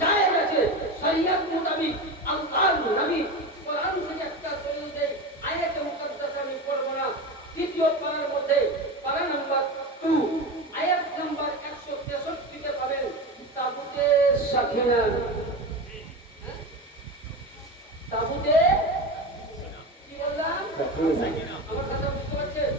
জায়েজ আছে। শরিয়ত মোতাবেক আল্লাহর নবী কোরআন থেকে একটা দলিল দেয়, আয়াতে মুকাদ্দাসা আমি পড়ব না। দ্বিতীয় পারার মধ্যে পারা নাম্বার 2 আয়াত নাম্বার 163 তে পাবেন তাবুতে সাকিনা। তাবুতে কি বললাম? আমার কথা বুঝতে পারছেন?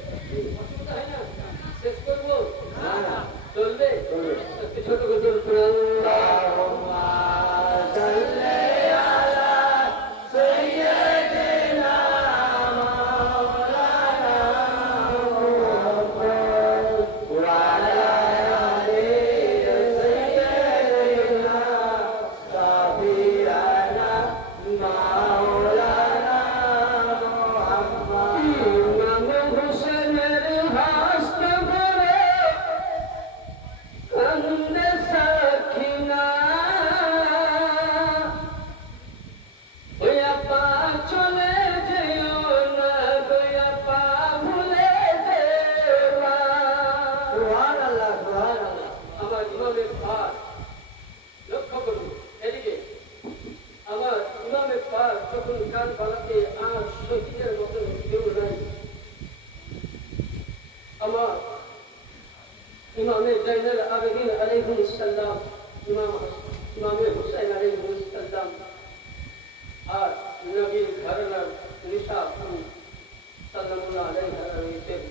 আমার ইমামে জাইনুল আবেদিন আলাইহিস সালাম, ইমামে হুসাইন আলাইহিস সালাম আর নবীর ঘরানার নিশা সাল্লাল্লাহু আলাইহি রয়েছেন।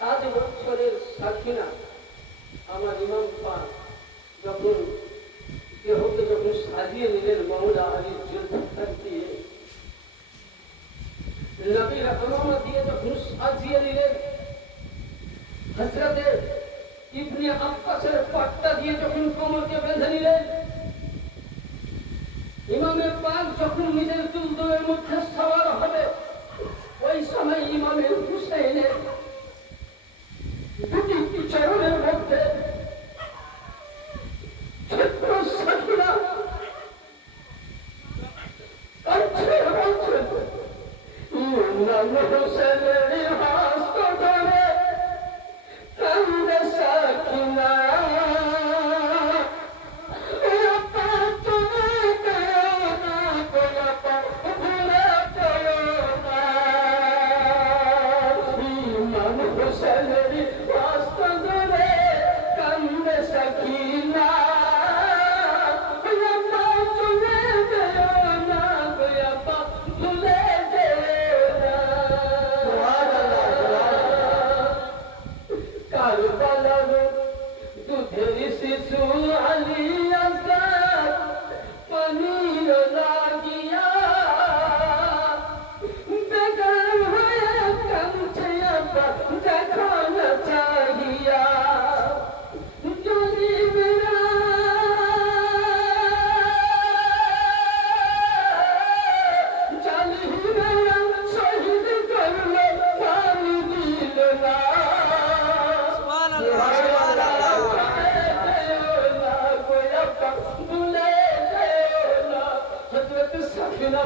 7 বছরের সাকিনা আমার ইমাম পাক যখন দেহকে যখন সাজিয়ে নিলেন মৌলা আলীর জুলফিকার দিয়ে, নবীর আমামা দিয়ে যখন সাজিয়ে নিলেন, হযরতে ইবনে আব্বাসের পাট্টা দিয়ে যখন কোমরকে বেঁধে নিলেন, ইমামের পাক যখন নিজের দুলদুলের মধ্যে সওয়ার হবে, ওই সময় ইমামের হুসাইনের দুটি চরণের মধ্যে ছোট্ট সাকিনা কাঁদছে, বলছে ইমাম হুসাইনের হাত ধরে কান্দে সাকিনা,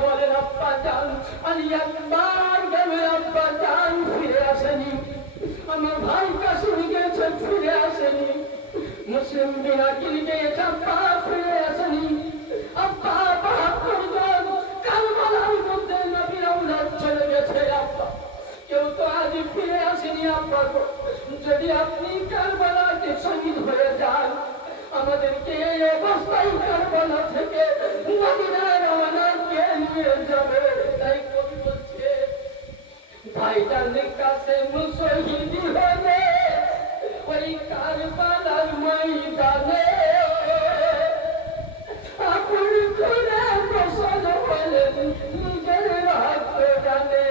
বলেন আব্বা জান, আমি একবার গেলে আব্বা জান ফিরে আসেনি, আমার ভাই কাশিম গেছে ফিরে আসেনি, মুসলিম বিনাকিল গিয়েছে আব্বা ফিরে আসেনি, আব্বা 72 জন কারবালার মধ্যে নবীর আওলাদ চলে গেছে আব্বা, কেউ তো আজ ফিরে আসেনি আব্বা। যদি আপনি কারবালাতে শহীদ হয়ে যান, আমাদেরকে এই অবস্থায় কারবালা থেকে মদিনায় রওনা কে নিয়ে যাবে? তাই কবি বলছে ভাইটার কাছে মুশহিদি হলে ওই কারবালার ময়দানে আপন করে বসল হলেন নিজের রাত জানে।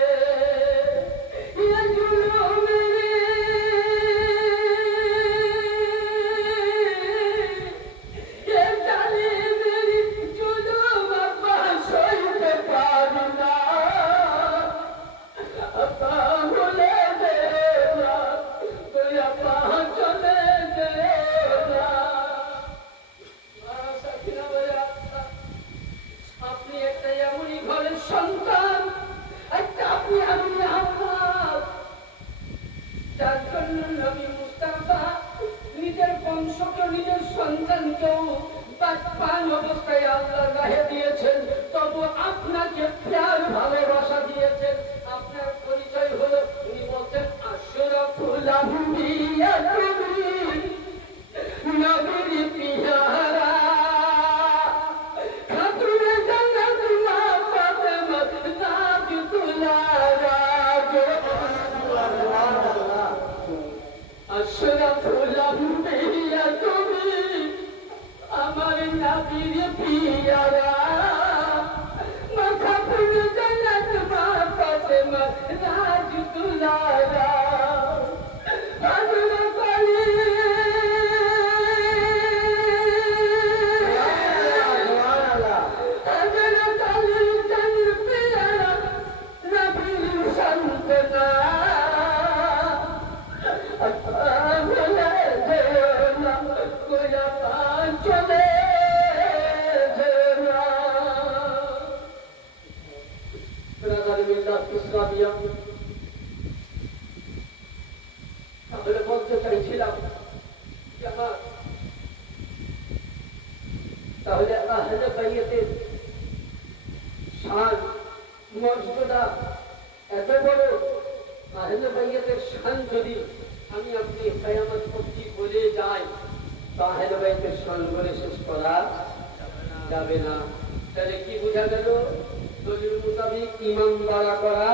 নিজের বংশকে নিজের সন্তানকেও বাচ্চান অবস্থায় আল্লাহ গায়ে দিয়েছেন, তবু আপনাকে প্যার ভালোবাসা দিয়েছেন। আপনার পরিচয় হলো, উনি বলছেন আশরাফুল আম্বিয়া নবীর পিয়ারা খাতুনে জান্নাত মা ফাতেমা নাজতুল্লাহ। আশরাফুল আম্বিয়া তুমি আমার নবীর পিয়ারা, মাথা পুরো জান্নাত মা ফাতেমা নাজতুল্লাহ। তাহলে বলতে চাইছিলাম, তাহলে আহলে বাইতের শান মর্যাদা এত বড়, আহলে বাইতের খান যদি আমি আপনি কিয়ামত অবধি বলে যাই তো আহলে বাইতের শান বলে শেষ করা যাবে না। তাহলে কি বোঝা গেল? দলিল মোতাবেক ইমাম বাড়া করা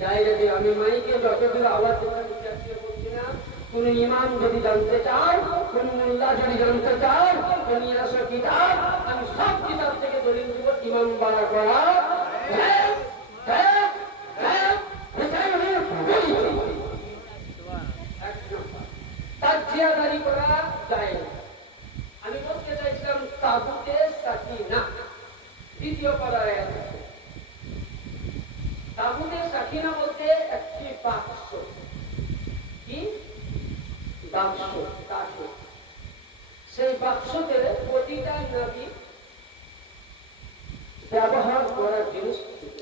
যায় না। আমি মাইকে যতদূর আওয়াজ বলছি না, কোন ইমাম যদি জানতে চাও, কোন মোল্লা যদি জানতে চাও, কোন কিতাব, আমি সব কিতাব থেকে দলিল দিব ইমাম বাড়া করা তাজিয়াদারি করা যায় না। আমি বলতে চাইছিলাম তাগুতে সাকিনা দ্বিতীয় পারায় আছে। তাগুতে সাকিনা বলতে একটি বাক্স, কি বাক্স, সেই বাক্সতে প্রতিটা নবী ব্যবহার করার জিনিস ছিল।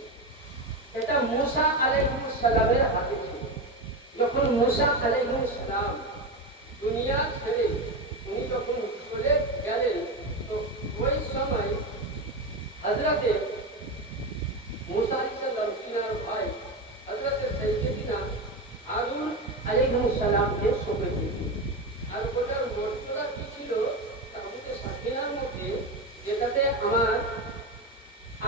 এটা মুসা আলাইহিস সালামের হাতে ছিল। যখন মুসা আলাইহিস সালাম দুনিয়া ছেড়ে উনি যখন চলে গেলেন, তো ওই সময় হযরতে মুসা আলাইহিস সালাম তিনার ভাই হযরতে সাইয়েদিনা হারুন আলাইহিস সালামকে সঁপে দিলেন। আর ওটার মর্যাদা কি ছিল? তাগুতে সাকিনার মধ্যে, যেটাতে আমার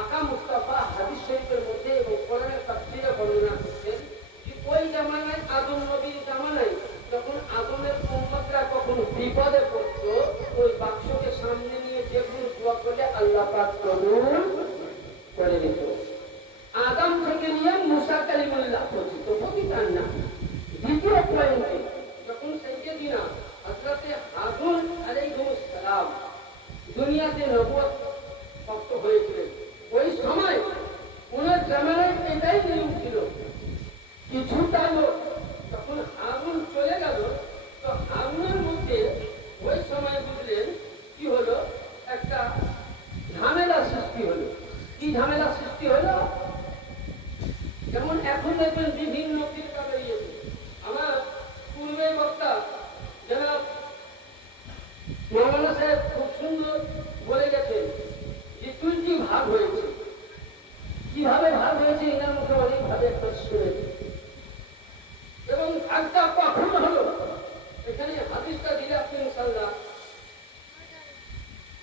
আকা মুস্তাফা হাদিস শরীফের মধ্যে এবং কোরআনের তাফসীরে বর্ণনা করছেন যে ওই জামানায় আদম নবীর জামানায় যখন আদমের উম্মতরা কখন বিপদে পড়ত, ওই বাক্সকে সামনে নিয়ে যে কোনো দোয়া করলে আল্লাহ পাক কবুল করে দিত। আদম থেকে নিয়ে মুসা কালিমুল্লাহ পর্যন্ত প্রতিটার নাম। দ্বিতীয় পয়েন্টে যখন সাইয়েদিনা হযরতে হারুন আলাইহিস সালাম দুনিয়াতে নবুয়ত প্রাপ্ত হয়েছিলেন, ওই সময় ওনার জামানায় এটাই নিয়ম ছিল। কিছুটা লোক যখন হারুন চলে গেল, তো হারুনের মধ্যে ওই সময় বুঝলেন কি হলো, একটা ঝামেলা সৃষ্টি হলো। কি ঝামেলা সৃষ্টি হলো? যেমন এখন দেখবেন বিভিন্ন ফিরকা বেরিয়েছে। আমার পূর্বে বক্তা যারা মৌলানা সাহেব খুব সুন্দর বলে গেছেন যে 2টি ভাগ হয়েছে। কিভাবে ভাগ হয়েছে এনার মুখে অনেকভাবে একটা শুনেছি, এবং ভাগটা কখন হলো এখানে হাদিসটা দিলে আপনি ইনশাআল্লাহ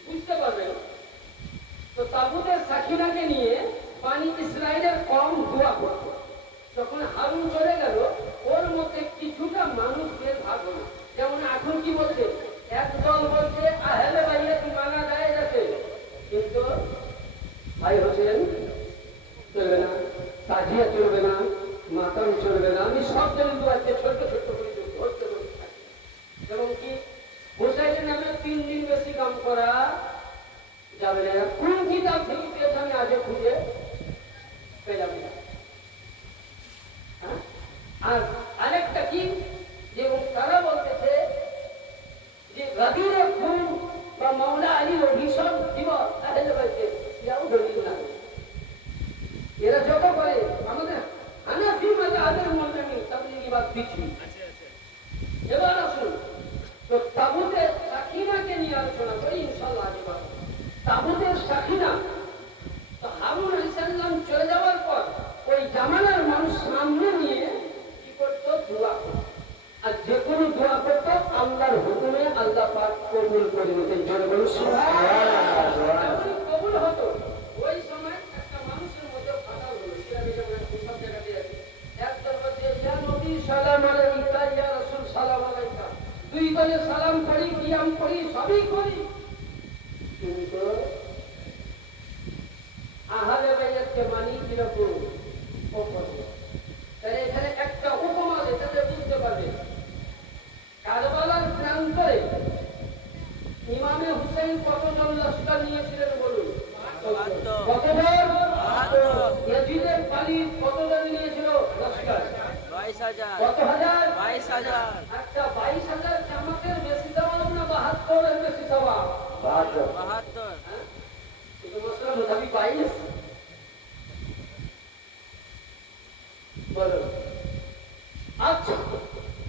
বুঝতে পারবেন। তো তাগুতের সাকিনাকে নিয়ে বানি ইসরাইলের কওম দোয়া করত। যখন হারুন চলে গেল, ওর মধ্যে কিছুটা মানুষ বের ভাগ হলো। যেমন এখন কি বলছে, একদল বলছে আহলে বাইত মানা যায় যাচ্ছে, কিন্তু ভাই হোসেন চলবে না, তাজিয়া চলবে না, মাতাম চলবে না। আমি সব দলিল আজকে ছোট্ট ছোট্ট করে ধরতে বলতে থাকি। যেমন কি হোসাইনের নামে 3 দিন বেশি কাম করা যাবে না। কোন কিতাব থেকে পেয়েছে আমি আজও খুঁজে পেলাম না। আর আরেকটা কি, যে তারা বলতেছে যে গাদিরে খুন বা মাওলা আলীর অভিশাপ দিবস আহলে বাইতের, এটাও দলিল না। এরা যত করে আমাদের হানাফি মাযহাবের মৌলবি তাবলীগীবাদ দিচ্ছি। এবার আসুন তো তাগুতে সাকিনাকে নিয়ে আলোচনা করি ইনশাআল্লাহ। এবার তাগুতে সাকিনা, তো হারুন আলাইহিস সালাম চলে যাওয়ার পর ওই জামানার মানুষ সামনে নিয়ে কি করত? দোয়া করত। আর যে কোনো দোয়া করত আল্লাহর হুকুমে আল্লাহ পাক কবুল করে নিতেন। জোরে বলুন সুবহানাল্লাহ। কবুল হতো। ওই সময় একটা মানুষের মধ্যে ফাটাল হলো। আমি যেমন সব জায়গাতে আছি, একদল বলছে ইয়া নবী সালাম আলাইকা, ইয়া রাসূল সালাম আলাইকা। দুই দলে সালাম করি, কিয়াম করি, সবই করি, কিন্তু আহলে বাইতকে মানি কিরকম? তাহলে এখানে একটা উপমা এটাতে বুঝতে পারবে। কারবালার প্রান্তরে ইমামে হুসাইন কতজন লস্কর নিয়েছিলেন বলুন? কতজন? ইয়াজিদের পালিত কতজন নিয়েছিল লস্কর? 22,000। কত হাজার? 22,000। একটা 22,000 জামাতের বেশি সওয়াব না 72 এর বেশি সওয়াব? 72। কিন্তু মুসলিম মুতাবি 22 বলো। আচ্ছা,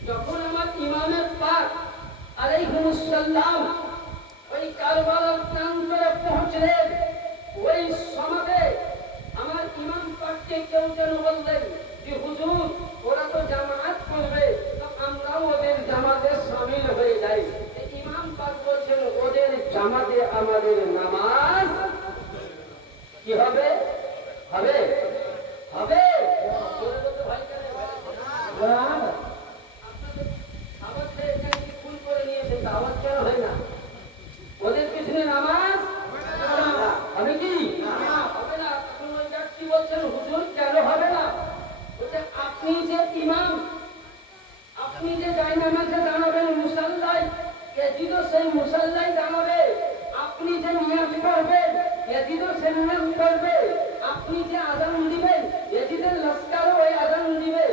যখন আমার ইমামের পাক আলাইহিস সালাম ওই কারবালার প্রান্তরে পৌঁছলেন, ওই সমাজে আমার ইমাম পাককে কেউ যেন বললেন যে হুজুর ওরা তো জামাত আপনাদের আওয়াজটা এখানে কি ফুল করে নিয়েছেন, তা আওয়াজ কেন হয় না? ওদের পিছনে নামাজ হবে কি? হবে না। তখন ওই ব্যক্তি বলছেন, হুজুর কেন হবে না? বলছে, আপনি যে ইমাম, আপনি যে জায়নামাজে দাঁড়াবেন মুসাল্লায়, এজিদও সেই মুসাল্লায় দাঁড়াবে। আপনি যে নিয়াজ করবেন, এজিদও সে নিয়াজ করবে। আপনি যে আযান দিবেন, এজিদের লস্করও ওই আযান দিবে।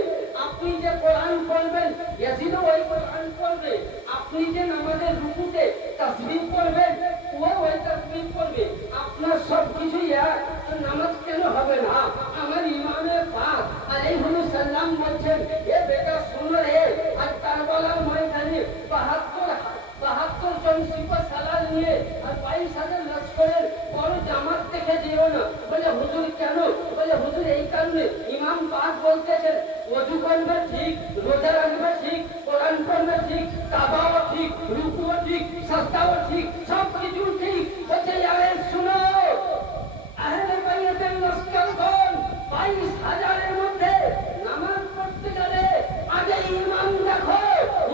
আপনি যে কোরআন পড়বেন, এজিদও ওই কোরআন পড়বে। আপনি যে নামাজের রুকুতে তাসবিহ পড়বেন, ও ওই তাসবিহ পড়বে। আপনার সবকিছু এক, তো নামাজ কেন হবে না? আমার ইমামে পাক আলাইহিস সালাম বলছেন, এ বেটা শুনো রে, আর কারবালার ময়দানে ৭২ জন সিপাহ সালার নিয়ে আর ২২,০০০ লস্করের বড় জামাত দেখে যেও না। বলে হুজুর কেন? বলে হুজুর এই কারণে, ইমাম পাক বলতেছেন ওযু করবে ঠিক, রোজা রাখবে ঠিক, কোরআন পড়বে ঠিক, তাওবাও ঠিক, রুকুও ঠিক, সাজদাও ঠিক, সব কিছু ঠিক। বলছে আরে শুনো, আহলে বাইতের লস্করগণ ২২,০০০-এর মধ্যে নামাজ পড়তে যাবে, আগে ইমাম দেখো।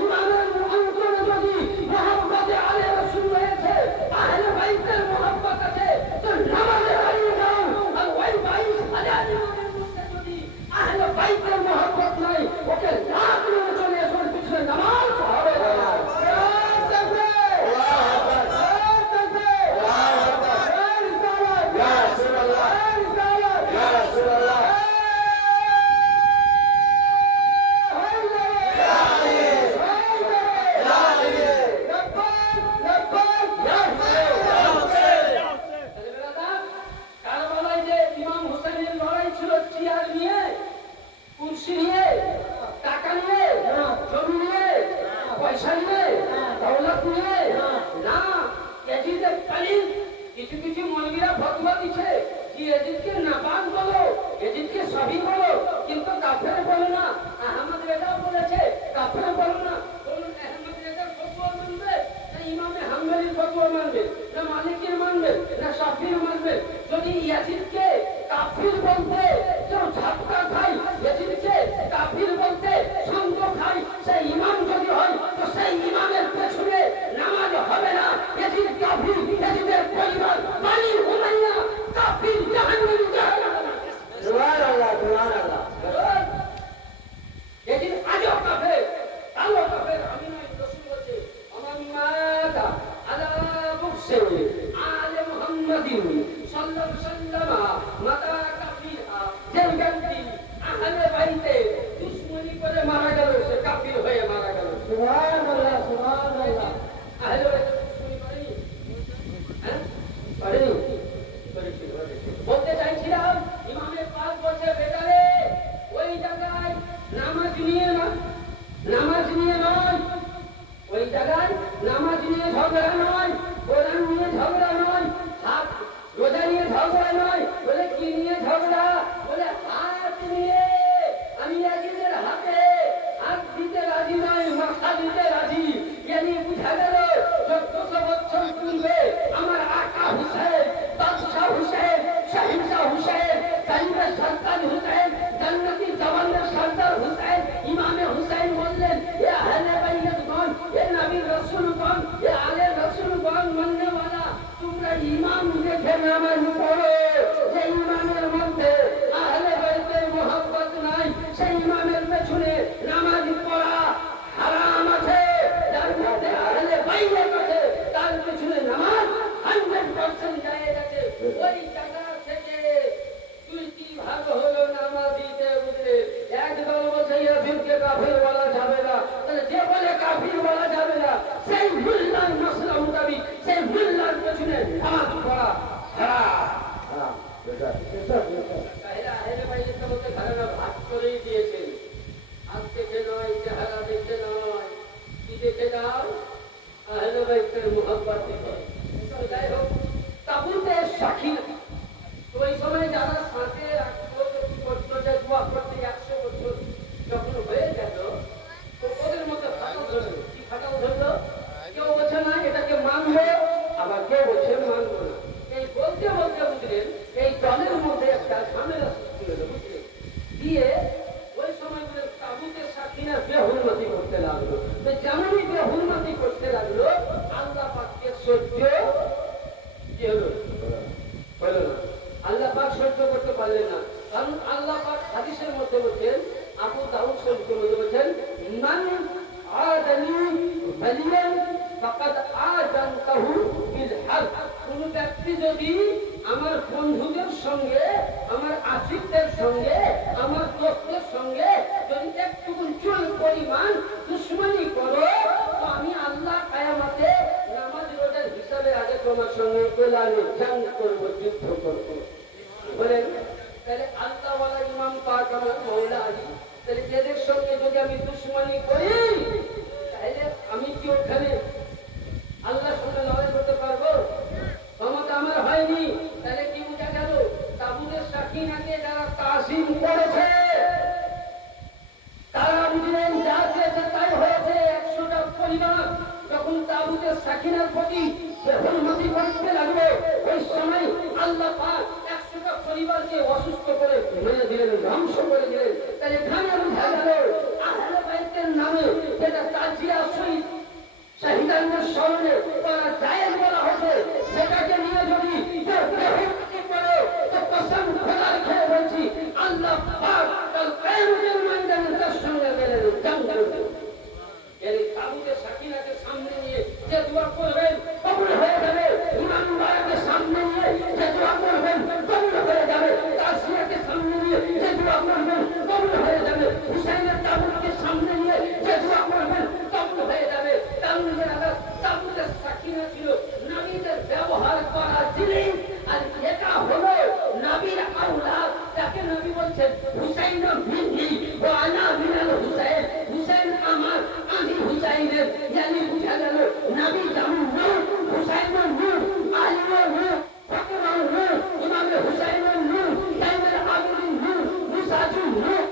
ইমামের অন্তরে যদি মুহাব্বতে আলে রাসূল রয়েছে, আহলে বাইতের মুহাব্বত আছে, তো নামাজে দাঁড়িয়ে যাও। আর ওই ২২,০০০ ইমামের মধ্যে যদি আহলে বাইতের মুহাব্বত নাই, ওকে রাত মেরে চলে এসে পিছনে নামাজ হবে না। কিছু কিছু মৌলবীরা ফতোয়া দিচ্ছে যে এজিদকে নাপাক বলো, এজিদকে সবই বলো, কিন্তু কাফের বলো না। আহমদ রেজা বলেছে কাফের বলো না। বলুন আহমদ রেজার ফতোয়া মানবে, না ইমামে হাম্বলির ফতোয়া মানবে, না মালিকের মানবে, না শাফির মানবে? যদি ইয়াজিদকে কাফির বলতে কেউ ঝাপটা খায়, ইয়াজিদকে কাফির বলতে সঙ্গ খায়, সেই ইমাম যদি হয়, তো সেই ইমামের পেছনে নামাজ হবে না। ইয়াজিদ কাফির, ইয়াজিদের পরিবার বানি উমাইয়া কাফির, জাহান্নামী, জাহান্নামী। সুবহানাল্লাহ, সুবহানাল্লাহ। ইয়াজিদ আজও কাফের, আল্লাহ কাফের, আমি নয়, রাসূল বলছে আমার মাতা আলা মুফসি আলে মুহাম্মাদিন সাল্লাল্লাহু আলাইহি ওয়াসাল্লাম মাতা কাফিরা, যে ব্যক্তি আহলে বাইতে দুশমনি করে মারা গেল, সে কাফির হয়ে মারা গেল। সুবহানাল্লাহ, সুবহানাল্লাহ। আহলে বাইতে দুশমনি করেনি, হ্যাঁ করেনি, বলতে চাইছিলাম ইমামে পাক বলছে বেটারে ওই জায়গায় নামাজ নিয়ে না, নামাজ নিয়ে নয়, ওই জায়গায় নামাজ নিয়ে ঝগড়া নয়, কোরআন নিয়ে ঝগড়া নয়, হাত রোজা নিয়ে ঝগড়া নয়। বলে কি নিয়ে ঝগড়া? বলে হাত নিয়ে। আমি একজনের হাতে হাত দিতে রাজি নয়, মাথা দিতে রাজি। এনি বুঝা গেল ১৪০০ বছর পূর্বে আমার আকা হুসেন, বাদশাহ হুসেন, শাহিনশাহ হুসেন, কালিমের সরদার হুসেন, জান্নাতি জওয়ানের সরদার হুসেন, ইমামে হুসেন বললেন, এ আহলে বাইতগণ, এ নবীর রাসূলগণ, এ আলে রাসূলগণ মাননেওয়ালা, তোমরা ইমাম দেখে নামাজ পড়ো। যে ইমামের মধ্যে আহলে বাইতের মুহাব্বত নাই, সেই ইমামের পেছনে নামাজ পড়া হারাম আছে। যার মধ্যে আহলে বাইত আছে, তার পেছনে নামাজ 100% জায়েজ আছে। ওই জায়গা থেকে তুই কি ভাগ হলো নামাজিতে বুঝলে? একদল বলছে ইয়াজিদকে কাফির বলা যাবে না, তাহলে যে বলে কাফির বলা যাবে না, সেই মুল্লার মাসলা মোতাবিক সেই মুল্লার পেছনে নামাজ পড়া হারাম। আহলে বাইতকে বলতে ধারণা ভাগ করেই দিয়েছেন। হাত দেখে নয়, চেহারা দেখে নয়, কি দেখে দাও? আহলে বাইতের মুহাব্বত দেখে। যাই হোক, তাবুতের সাক্ষী ওই সময় যারা সাথে করতো, যে দোয়া করতে ১০০ বছর যখন হয়ে যেত, তো ওদের মধ্যে ফাটল ধরলো। কি ফাটল ধরলো? কেউ বলছে না এটাকে মানবে, আবার কেউ বলছে মানবো না। এই বলতে বলতে বুঝলেন এই দলের মধ্যে একটা ঝামেলা সৃষ্টি হলো, বুঝলেন? দিয়ে ওই সময় তাবুতের সাক্ষী সাকিনা বেহুরমতি করতে লাগলো। তো যেমনই বেহুরমতি করতে লাগলো, আল্লাহ পাককে সহ্য কি হলো? হলো না। আল্লাহ পাক সহ্য করতে পারলেন না, কারণ আল্লাহ পাক হাদিসের মধ্যে বলছেন, আবু দাউদ শরীফের মধ্যে বলছেন, মান আদানি ওয়ালিয়ান ফাকাদ আযানতাহু বিল হারব। কোন ব্যক্তি যদি আমার বন্ধুদের সঙ্গে, আমার আশিকদের সঙ্গে, আমার দোস্তের সঙ্গে যদি একটুকুন চুল পরিমাণ দুশমনি করো, তো আমি আল্লাহ কিয়ামতে নামাজ রোজার হিসাবে আগে তোমার সঙ্গে এলানে জং করব, যুদ্ধ করব। বলেন তাহলে আল্লাহ ওয়ালা ইমাম পাক আমার মওলা আলী, তাহলে এদের সঙ্গে যদি আমি দুশমনি করি, তাহলে আমি কি ওখানে আল্লাহর সঙ্গে লড়াই করতে পারবো? ক্ষমতা আমার হয়নি। তাহলে কি বোঝা গেল? তাবুতের সাকিনাকে যারা তাসিম করেছে, তারা বুঝলেন যা চেয়েছে তাই হয়েছে। 100টা পরিবার যখন তাবুতের সাকিনার প্রতি বেহুরমতি করতে লাগলো, ওই সময় আল্লাহ পাক 100টা পরিবারকে অসুস্থ করে মেরে দিলেন, ধ্বংস করে দিলেন। তাহলে এখানে বোঝা গেল আহলে বাইতের নামে যেটা তাজিয়া শহীদ শহীদানদের স্মরণে তারা জায়েজ বলা হচ্ছে, সেটাকে নিয়ে যদি বেহুরমতি করে, তো কসম খোদার খেয়ে বলছি, আল্লাহ পাক কাল কিয়ামতের ময়দানে তার সঙ্গে মেরে জং করবে। এই তাবুতের সাকিনাকে সামনে নিয়ে যে দোয়া করবেন কবুল হয়ে যাবে। ইমাম মুবারকের সামনে নিয়ে যে দোয়া করবেন কবুল হয়ে যাবে। তাসিয়াকে সামনে নিয়ে যে দোয়া করবেন কবুল হয়ে যাবে। হুসাইনের তাবুতকে সামনে নিয়ে যে দোয়া করবেন কবুল হয়ে যাবে। তাবুতের সাকিনা ছিল নবীদের ব্যবহার করা জিনিস, আর এটা হলো নবীর আওলাদ, যাকে নবী বলছেন হুসাইন মিন্নি ওয়া আনা মিনাল হুসাইন। হুসাইন আমার, আমি হুসাইনের। জানি বুঝা গেল নবী যেমন নূর, হুসাইনের নূর, আলীর নূর, ফাতেমার নূর, ইমাম হুসাইনের নূর, জাইনুল আবেদিন নূর, মুসাজুর নূর,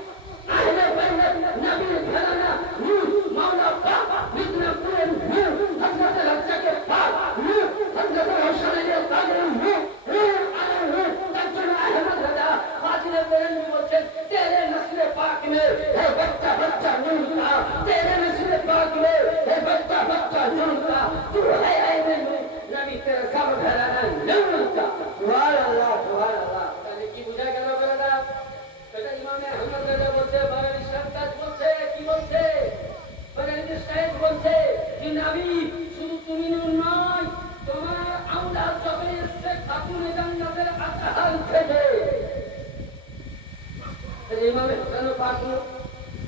আহলে বাইত নবীর ঘরানা নূর, মাওলা পাক মিদনাপুরের নূর, হযরত রাজ্জাকের পাক নূর, হযরত হোসেন আলী কাদের নূর, নূর আলা নূর। তার আহমদ রাজা ফাজিল বেরেলভী বলছেন, তেরে নসলে পাক মে হে বচ্চা বচ্চা নূর का, तेरे नस्ल पाक में है बच्चा बच्चा नूर का, तू है ऐने नूर, नबी तेरा सब घराना नूर का। सुभान अल्लाह, सुभान अल्लाह। তাহলে কি বুঝা গেল বেটা? এটা ইমামে আহমদ রাজা বলছে, বারানি শামতাজ বলছে, কি বলছে? বারানি শাইখ বলছে যে নবী শুধু তুমি নূর নয়, তোমার আওলাদ সবাই এসে খাতুনে জান্নাতের আতহার থেকে। তাহলে ইমামে হাসান পাক নূর,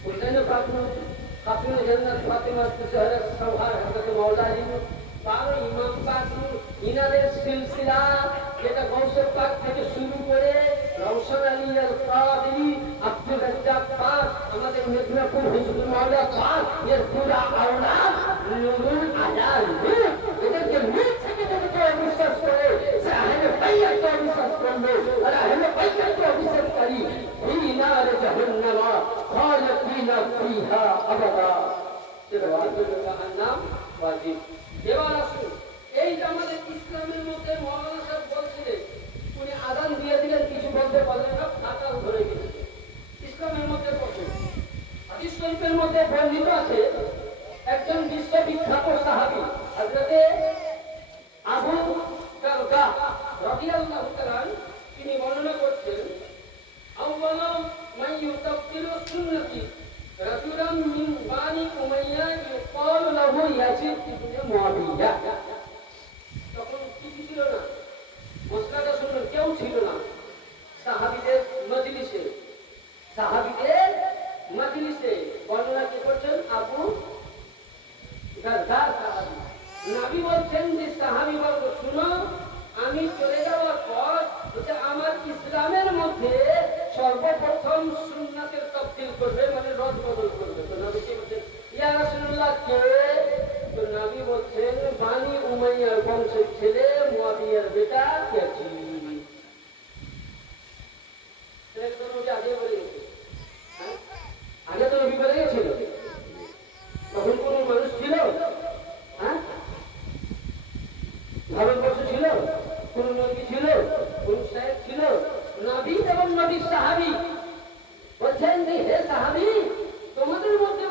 হুসাইন পাক নূর, খাতুনে জান্নাত ফাতেমা তুজহরা সওহার হযরত মাওলা আলী নূর, বারো ইমাম পাক নূর, ইনাদের সিলসিলা যেটা গৌসে পাক থেকে শুরু করে রওশন আলী আল কাদেরী, আব্দুর রাজ্জাক পাক, আমাদের মেদিনীপুর হুজুর মাওলা পাক, এর পুরা আওলাদ নূরুল আলা নূর। এদেরকে নূর থেকে যদি কেউ বিশ্বাস করে, সে আহলে বাইতকে বিশ্বাস করবে। আর আহলে বাইতকে বিশ্বাস করি ফি নার জাহান্নাম খালিদিনা ফিহা আবাদা। জাহান্নাম ওয়াজিব। এবার আসুন, এই যে আমাদের ইসলামের মধ্যে মৌলানা সাহেব বলছিলেন, উনি আযান দিয়ে দিলেন, কিছু বলতে পারলেন না, ফাটাল ধরে গেছে। ইসলামের মধ্যে পড়ছেন, হাদিস শরীফের মধ্যে বর্ণিত আছে, একজন বিশ্ববিখ্যাত সাহাবী হযরতে আবু দারদা রাদিয়াল্লাহু তাআলা, তিনি বর্ণনা করছেন, আউয়ালু মান ইউতাব্বিলু সুন্নতি রাজুলান মিন বানি উমাইয়া ইউকালু লাহু ইয়াজিদ ইবনে মুআবিয়া। তখন কিছু ছিল না, মসলাটা শুনলেন, কেউ ছিল না সাহাবীদের মজলিসে। সাহাবীদের মজলিসে বর্ণনা কি করছেন? আবু দারদা সাহাবী। নবী বলছেন যে সাহাবী বর্গ শুনো, আমি চলে যাওয়ার পর আমার ইসলামের মধ্যে সর্বপ্রথম সুন্নাতের তাবদীল করবে, মানে রদ বদল করবে। তো নবী কি বলছেন? ইয়া রাসূলুল্লাহ কে? তো নবী বলছেন বানি উমাইয়ার বংশের ছেলে মুআবিয়ার বেটা ইয়াজিদ। এটা তো আগে বলে গেছে, আগে তো নবী বলে গেছিল। তখন কোন মানুষ ছিল? হ্যাঁ, ভারতবর্ষ ছিল? কোন নবী ছিল? কোন শায়েখ ছিল? নবী এবং নবীর সাহাবী বলছেন যে হে সাহাবী, তোমাদের মধ্যে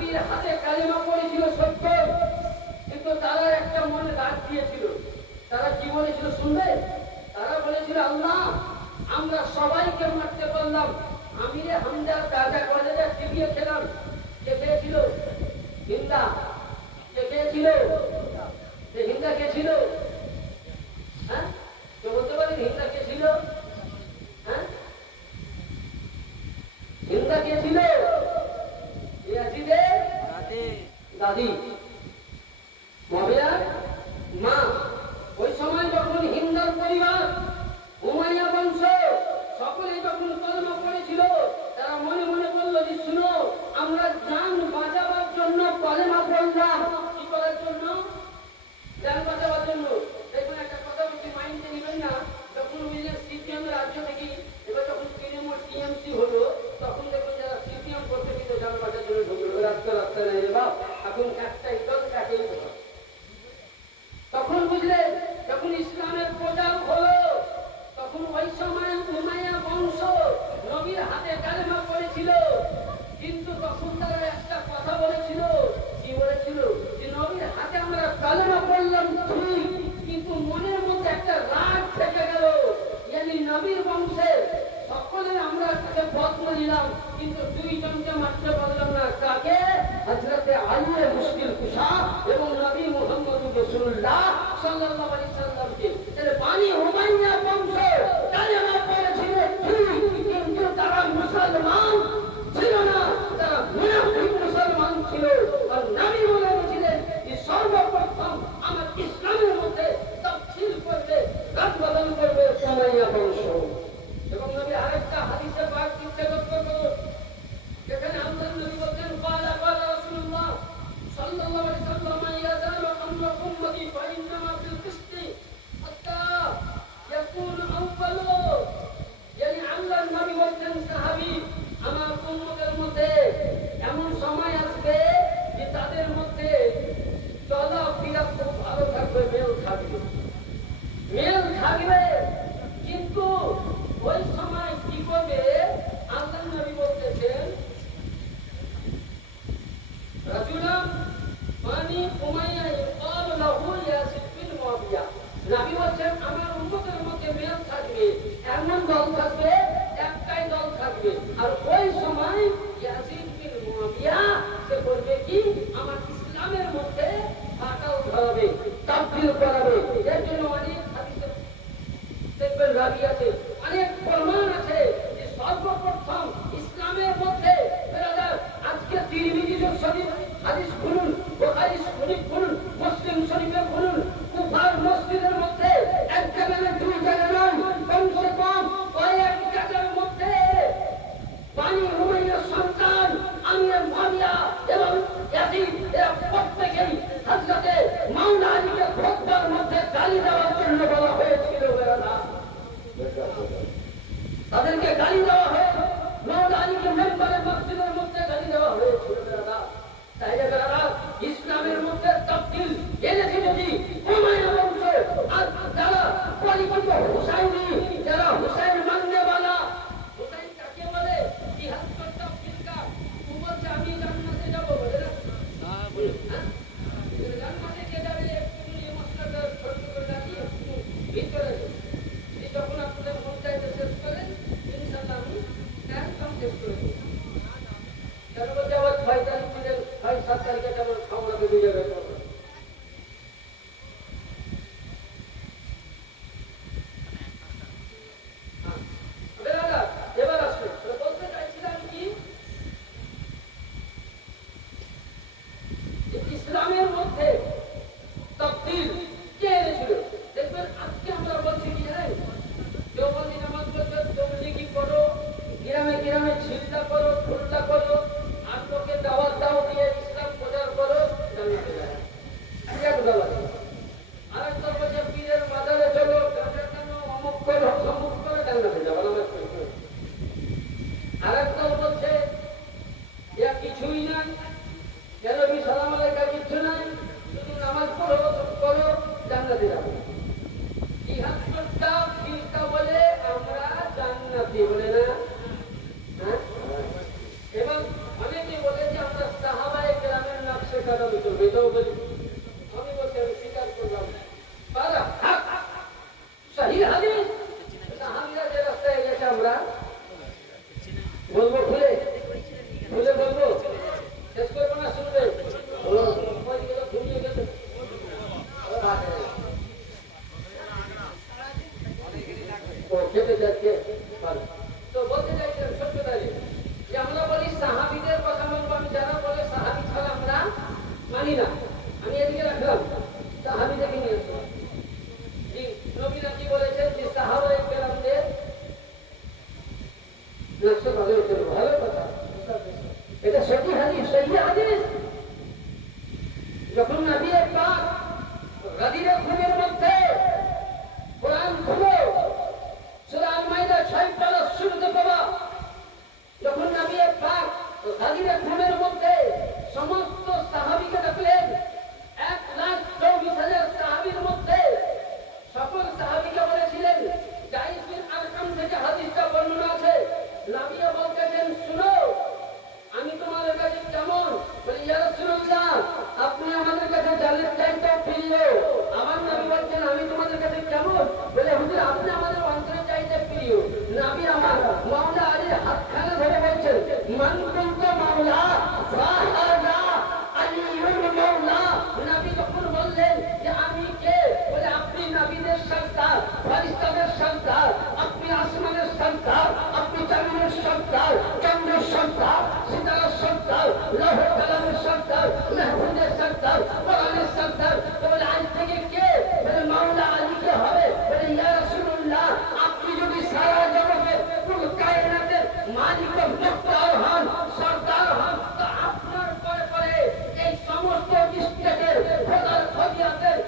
নবীর হাতে কালিমা পড়েছিল সত্য, কিন্তু তারা একটা মনে রাগ দিয়েছিল। তারা কি বলেছিল শুনবে? তারা বলেছিল, আল্লাহ আমরা সবাইকে মারতে পারলাম, আমিরে হামজা রাজা কলেজে টিভিয়ে খেলাম। কে খেয়েছিল? হিন্দা। কে খেয়েছিল? হিন্দা কে ছিল? হ্যাঁ, কে বলতে পারেন হিন্দা কে ছিল? হ্যাঁ, হিন্দা কে ছিল? ইয়াজিদের দাদি মহিলার মা। ওই সময় যখন হিন্দার পরিবার, উমাইয়া বংশ সকলে যখন কলমা পড়েছিল, তারা মনে মনে বলল যে শুনো, আমরা জান বাঁচাবার জন্য কলেমা পড়লাম। কি করার জন্য? জান বাঁচাবার জন্য। দেখুন একটা কথা বলছি, মাইন্ডে নেবেন না। যখন বুঝলেন সিপিএম রাজ্য থেকে এবার যখন তৃণমূল টিএমসি হলো, তখন দেখুন যারা সিপিএম করতে কিন্তু জান বাঁচার জন্য ঢুকলো। রাস্তা রাস্তা নেই রে বাপ, এখন একটাই দল, একই দল। তখন বুঝলেন যখন ইসলামের প্রচার হলো, তখন ওই সময় উমাইয়া বংশ নবীর হাতে কালেমা পড়েছিল, কিন্তু তখন তারা একটা কথা বলেছিল। কি বলেছিল? যে নবীর হাতে আমরা কালেমা পড়লাম ঠিক, কিন্তু মনের মধ্যে একটা রাগ থেকে গেল। ইয়ানি নবীর বংশের সকলে আমরা তাকে বদল দিলাম, কিন্তু দুইজনকে মারতে পারলাম না। কাকে? হযরতে আলী মুশকিল কুশা এবং নবী মুহাম্মদ রাসূলুল্লাহ সাল্লাল্লাহু আলাইহি সাল্লামকে। তাহলে বানি উমাইয়া বংশ কালেমা পড়েছিল ঠিক, কিন্তু তারা মুসলমান ছিল না, তারা মুনাফিক মুসলমান ছিল। আর নবী বলেছিলেন যে সর্বপ্রথম আমার ইসলামের মধ্যে তাফসীর করবে, কাজ বদল করবে উমাইয়া বংশ। এবং নবী আরেকটা হাদিসে পাক চিন্তা করতে যেখানে আল্লাহ নবী বলেন, ক্বালা ক্বালা রাসূলুল্লাহ সাল্লাল্লাহু আলাইহি সাল্লাম, ইয়াজালু আমরু উম্মতি ফাইন্নামা ফিল কিসতি হাত্তা ইয়াকুন আউয়ালু। yani আল্লাহর নবী বলেন, সাহাবী, আমার উম্মতের মধ্যে এমন সময় আসবে যে তাদের মধ্যে চলাফেরা খুব ভালো থাকবে, মেল থাকবে, মেল থাকবে। কিন্তু ওই সময় কি করবে? আল্লাহর নবী বলতেছেন, রাজুলান বানি উমাইয়া ইকালু লাহু ইয়াসিদ বিন মুআবিয়া। নবী বলেন আমার উম্মতের মধ্যে মেল থাকবে, এমন দল থাকবে, একটাই দল থাকবে। আর ওই সময় ইয়াসিদ বিন মুআবিয়া সে করবে কি? আমার ইসলামের মধ্যে ফাটল ধরাবে, তাবদীল করাবে। এর জন্য অনেক হাদিসে দেখবেন রাবি আছে, অনেক প্রমাণ আছে যে সর্বপ্রথম ইসলামের মধ্যে আজকে তিরমিজি শরীফ হাদিস খুলুন, বুখারী শরীফ খুলুন, মুসলিম শরীফে খুলুন, কুফার মসজিদের মধ্যে এক জায়গায় দুই জায়গায় নয়, কমসে কম কয়েক জায়গার মধ্যে বানি উমাইয়ার সন্তান আমির মুআবিয়া এবং ইয়াজিদ এরা প্রত্যেকেই হযরতে মাওলা আলীকে খুতবার মধ্যে গালি দেওয়ার জন্য বলা হয়েছিল। তাদেরকে গালি দেওয়া হয়, মাওলা আলীকে মেম্বারের মসজিদের মধ্যে গালি দেওয়া হয়েছিল। তাইলে বেরারা ইসলামের মধ্যে তাবদীল এনেছে যদি উমাইয়া বংশ। আর যারা পরিচিত হুসাইনি, যারা হুসাইন মাননেওয়ালা, হুসাইন কাকে বলে? ৭৩টা ফিরকা। ও বলছে আমি জান্নাতে যাবো, বলে না? জান্নাতে কে যাবে? একটু এই মশলাটা ছোট করে রাখিয়ে ভিতরে যখন আপনাদের মন চাইতে শেষ করেন, ইনশাআল্লাহ আমি একদম শেষ করে দেব। কেন বলছে আবার ৬ তারিখ থেকে ৬-৭ তারিখে যেমন খাওয়া বেরিয়ে যাবে। এবার আসবে বলতে চাইছিলাম কি, ইসলামের মধ্যে তাফসীর কে এনেছিল? দেখবেন আজকে আমরা বলছি কি জানেন, দেওবন্দি নামাজ পড়বে, তবলিগি করো, গ্রামে গ্রামে ছিল্লা করো, খুল্লা করো, আর লোকে দাওয়াত দাও দিয়ে ইসলাম প্রচার করো, জান্নাতে যাবে। এক দল আছে। আরেক দল বলছে পীরের মাজারে চলো, গাঁজা কেন, অমুক করো, সমুক করো, জান্নাতে যাবে। আরেক দল বলছে ইয়া কিছুই না, কেনবি সালাম আলাইকা কিছু নাই, শুধু নামাজ পড়ো, করো, জান্নাতে যাবে। ৭৩টা ফিরকা বলে আমরা জান্নাতি, বলে না? এবং অনেকে বলে যে আমরা সাহাবায়ে খুলে বলবো, শেষ করবো না শুনবে? ওইগুলো ঘুমিয়ে গেছে। ও খেতে যাচ্ছে। তো বলতে চাইছেন সত্যতাই যে আমরা বলি সাহাবীদের কথা বলবো, আমি যারা বলে সাহাবী ছাড়া আমরা মানি না, আমি এদিকে রাখলাম, সাহাবীদেরকে নিয়ে আসবো। জি, নবীরা কি বলেছেন যে সাহাবায়ে কেরামদের নকশা ভালো হয়েছে, ভালো কথা, এটা সহি হাদিস, সহি হাদিস। যখন নবী পাক গাদিরে খুনের মধ্যে কোরআন খুলো, সূরা আল-মাইদা 6 পারা শুরুতে পাবা, যখন নবী পাক গাদিরে খুনের মধ্যে সমস্ত সাহাবীকে ডাকলেন, 1,24,000 সাহাবীর মধ্যে সকল সাহাবীকে বলেছিলেন, জাইদ বিন আরকাম থেকে হাদিসটা বর্ণনা আছে, নবী বলতেছেন শুনো আমি তোমাদের কাছে কেমন? বলে ইয়া রাসূলুল্লাহ আপনি আমাদের কাছে জালের চাইতেও প্রিয়। আমার নবী বলছেন আমি তোমাদের কাছে কেমন? বলে হুজুর আপনি আমাদের অন্তরের চাইতে প্রিয়। নবী আমার মাওলা আলীর হাতখানা ধরে বলছেন মান কুনতু মাওলা ফাহাদা আলিয়ুল মাওলা। নবী যখন বললেন যে আমি কে, বলে আপনি নবীদের সরদার, ফেরেশতাদের সরদার, আপনি আসমানের সরদার, আপনি জমিনের সরদার, চন্দ্রের সরদার, সিতারার সরদার, লৌহ কলমের সরদার, মাহফুজের সরদার, কোরআনের সরদার। বলে আজ থেকে কে? বলে মাওলা আলীকে হবে। বলে ইয়া রাসূলুল্লাহ আপনি যদি সারা জগতের কুল কায়নাতের মালিক ও মুখতার হন, সরদার হন, তো আপনার পরে পরে এই সমস্ত স্টেটের খোদার খদিয়াতের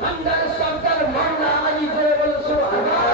ভান্ডার সরদার মাওলা আলী জোরে বলে সুবহানাল্লাহ।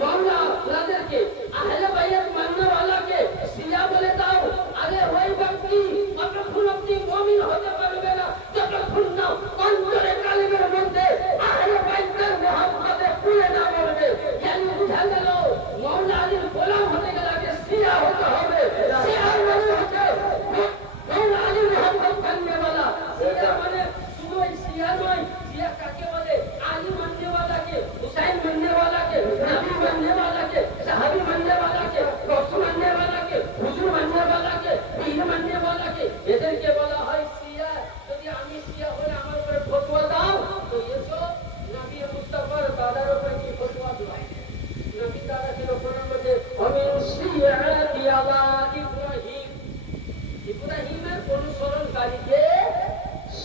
মাওলা আপনাদেরকে আহলে বাইত মান্নাওয়ালাকে সিয়া বলে দাও। আরে ওই ব্যক্তি যতক্ষণ আপনি মুমিন হতে পারবে না যতক্ষণ না অন্তরে কালিমের মধ্যে আহলে বাইতের মুহাব্বতে পুরে না মরবে। ইয়ানি বুঝা গেল মাওলা আলীর গোলাম হতে গেলে আগে সিয়া হতে হবে।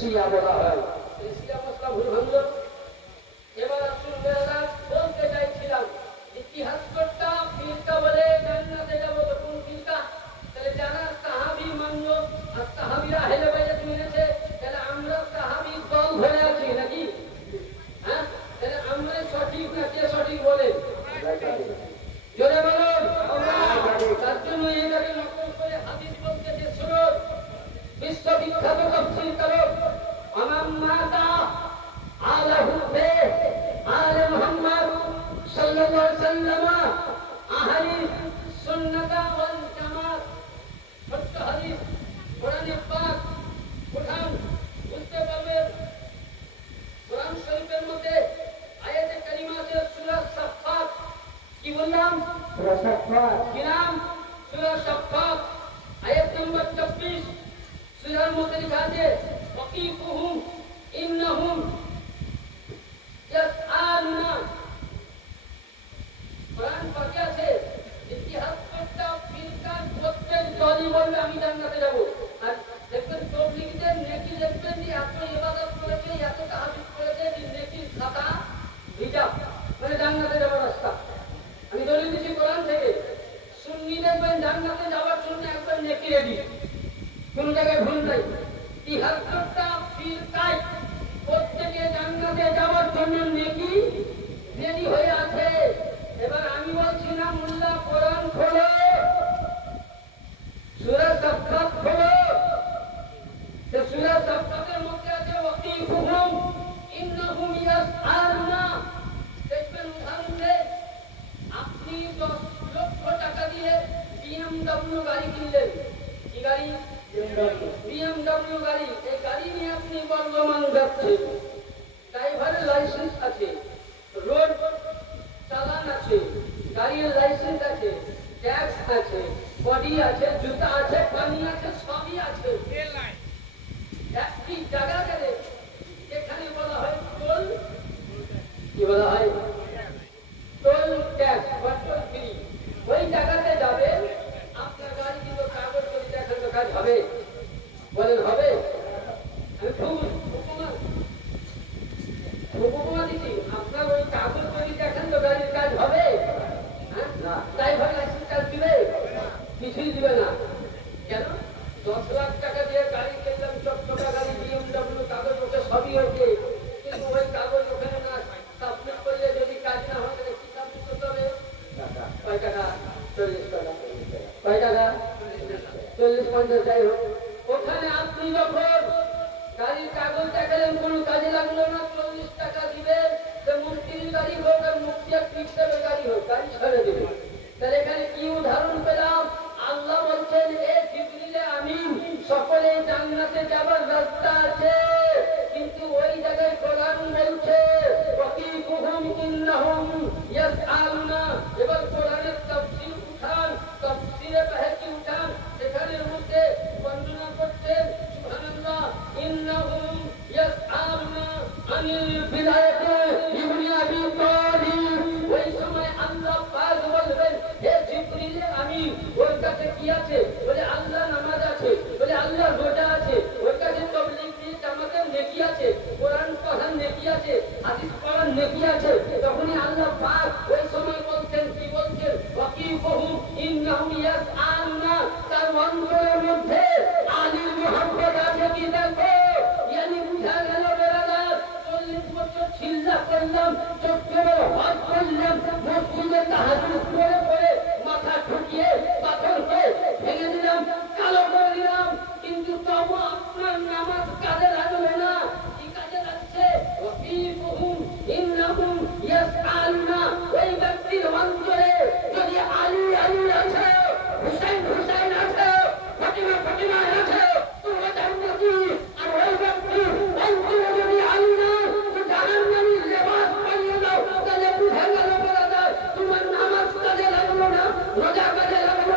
শিয়া বলা হয়। এই শিয়া মশলা ভুল ভাঙল। এবার আসুন মেয়েরা বলতে চাইছিলাম ইতিহাসটা ফিরকা বলে জান্নাতে যাবো তো কোন ফিরকা? তাহলে যারা সাহাবী মানল আর সাহাবীরা হেলে বাইরে মেনেছে, তাহলে আমরা সাহাবী দল ধরে আছি নাকি? হ্যাঁ, তাহলে আমরা সঠিক না কে সঠিক বলে? জোরে বলুন। তার জন্য এটাকে নকল করে হাদিস বলতেছে। শুনুন, বিশ্ববিখ্যাত তাফসীর কারক ইমাম মাতা আলা হুবে আলে মুহাম্মদ সাল্লাল্লাহু আলাইহি ওয়াসাল্লাম আহলি সুন্নাত ওয়াল জামাত সত্য হাদিস কোরআনে পাক উঠান বুঝতে পারবেন। কোরআন শরীফের মধ্যে আয়াতে কারিমা আছে সূরা সাফফাত। কি বললাম? সূরা সাফফাত। কি নাম? সূরা সাফফাত আয়াত নম্বর 24। সূরার মধ্যে লেখা আছে ওয়াকিফুহুম ইন্নাহুম ইয়াসআলুনা। কোরআন পাকে আছে ইতিহাসটা ফিরকা প্রত্যেক দলই বলবে আমি জান্নাতে যাব। আর দেখবেন তবলিগীদের নেকি দেখবেন যে এত ইবাদত করেছে, এত তাহাজ্জুদ করেছে, যে নেকির খাতা ভিজা, মানে জান্নাতে যাওয়ার রাস্তা। আমি দলিল দিচ্ছি কোরআন থেকে। সুন্নি দেখবেন জান্নাতে যাওয়ার জন্য একবার নেকি রেডি, কোন জায়গায় ভুল নাই। ইতিহাসটা ফিরকায় প্রত্যেকে জান্নাতে যাওয়ার জন্য নেকি রেডি হয়ে আছে। এবার আমি বলছি না মোল্লা কোরআন খোলো, সূরা সাফফাত খোলো। যে সূরা সাফফাতের মধ্যে আছে ওয়াকিফুহুম ইন্নাহুম ইয়াসআলুনা। দেখবেন উদাহরণ দেয়, আপনি 10 লক্ষ টাকা দিয়ে BMW গাড়ি কিনলেন। কি গাড়ি? BMW গাড়ি। এই গাড়ি নিয়ে আপনি বর্ধমান যাচ্ছেন। ড্রাইভারের লাইসেন্স আছে, রোড চালান আছে, গাড়ির লাইসেন্স আছে, ট্যাক্স আছে, বডি আছে, জুতা আছে, পানি আছে, সবই আছে। একটি জায়গা গেলে এখানে বলা হয় টোল, কি বলা হয়? টোল ট্যাক্স বা টোল ফ্রি। ওই জায়গাতে যাবে, আপনার গাড়ি কিন্তু কাগজ করে দেখান তো কাজ হবে? বলেন হবে? আমি উপমা দিচ্ছি, আপনার ওই কাগজ করে দেখান তো গাড়ির কাজ হবে? ড্রাইভার লাইসেন্স কাজ দিবে? কিছুই দিবে না। কেন? 10 লাখ টাকা দিয়ে গাড়ি কিনলাম, চকচকা গাড়ি, BMW, কাগজ ওকে সবই হয়েছে, কিন্তু ওই কাগজ ওখানে না সাবমিট করলে যদি কাজ না হয় তাহলে কি সাবমিট করতে হবে? কয় টাকা? 40 টাকা। কয় টাকা? 40-50 যাই হোক। ওখানে আপনি যখন গাড়ির কাগজ দেখালেন কোনো কাজে লাগলো না, 40 টাকা দিবেন। সে মুক্তির গাড়ি হোক আর মুক্তির পিকআপের গাড়ি হোক, গাড়ি ছেড়ে দেবে। তাহলে এখানে কি উদাহরণ পেলাম? আল্লাহ বলছেন এ জিবরিলে আমিন, সকলে জান্নাতে যাবার রাস্তা আছে, কিন্তু ওই জায়গায় কোরআন বলছে ওয়াকিফুহুম ইন্নাহুম ইয়াসআলুনা। এবার কোরআনের তাফসীর উঠান, তাফসীরে বাহকি উঠান, সেখানের মধ্যে বর্ণনা করছেন সুবহানাল্লাহ ইন্নাহুম ইয়াসআলুনা আনিল বিলায়াতি ইবনে আবি তালিব। ওই সময় আল্লাহ পাক বলবেন হে জিবরিলে আমিন, ওর কাছে কি আছে? বলে আল্লাহ নামাজ আছে, বলে আল্লাহ রোজা আছে, ওর কাছে তাবলীগ জামাতের নেকি আছে, কোরআন পড়ার নেকি আছে, হাদিস পড়ার নেকি আছে। তখনই আল্লাহ পাক ওই সময় বলছেন, কি বলছেন? ওয়াকিফুহুম ইন্নাহুম ইয়াসআলুনা। তার অন্তরের মধ্যে আলীর মুহাব্বত আছে কি দেখো। ইয়ানি বুঝা গেল বেরাদার 40 বছর চিল্লা করলাম, চোখে বড় হজ করলাম, মসজিদে তাহাজ্জুদ করে করে মাথা ঠুকিয়ে পাথর হয়ে ভেঙে দিলাম, কালো করে দিলাম, কিন্তু তবু আপনার নামাজ কাজে লাগলো না। কি কাজে লাগছে? ওয়াকিফুহুম ইন্নাহুম ইয়াসআলুনা। ওই ব্যক্তির অন্তরে যদি আলী আলী আছে, হুসাইন হুসাইন আছে, ফাতিমা ফাতিমা আছে, তোমরা জান্নাতি। আর ওই ব্যক্তি অন্তরে যদি আলী না, তো জাহান্নামী লেবাস পরিয়ে দাও, তাহলে বুঝা গেল বেরাদার তোমার নামাজ কাজে লাগলো না, রোজা কাজে লাগলো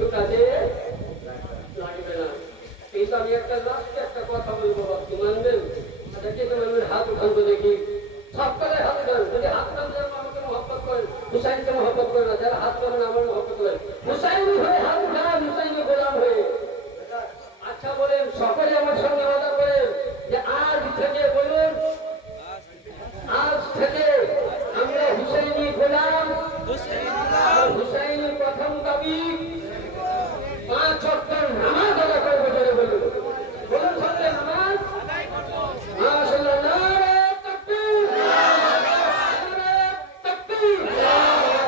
কিছু কাজে লাগবে না। কিন্তু আমি একটা লাস্ট একটা কথা বলবো, আপনি মানবেন? আচ্ছা কে কে মানবেন? হাত উঠান তো দেখি। সবকালে হাত উঠান। যদি হাত উঠান যারা আমাকে মহব্বত করেন, হুসাইনকে মহব্বত করেন না, যারা হাত করেন আমার মহব্বত করেন, হুসাইনি হয়ে হাত উঠান, হুসাইনি গোলাম হয়ে। আচ্ছা বলেন, সকলে আমার সঙ্গে ওয়াদা করেন যে আজ থেকে বলুন, আজ থেকে আমরা হুসাইনি গোলাম। হুসাইনের প্রথম দাবি 5 ওয়াক্ত নামাজ আদায় করবো। জোরে বলুন, বলুন সঙ্গে নামাজ। মাশাআল্লাহ, নারে তাকবীর, নারে তাকবীর, নারে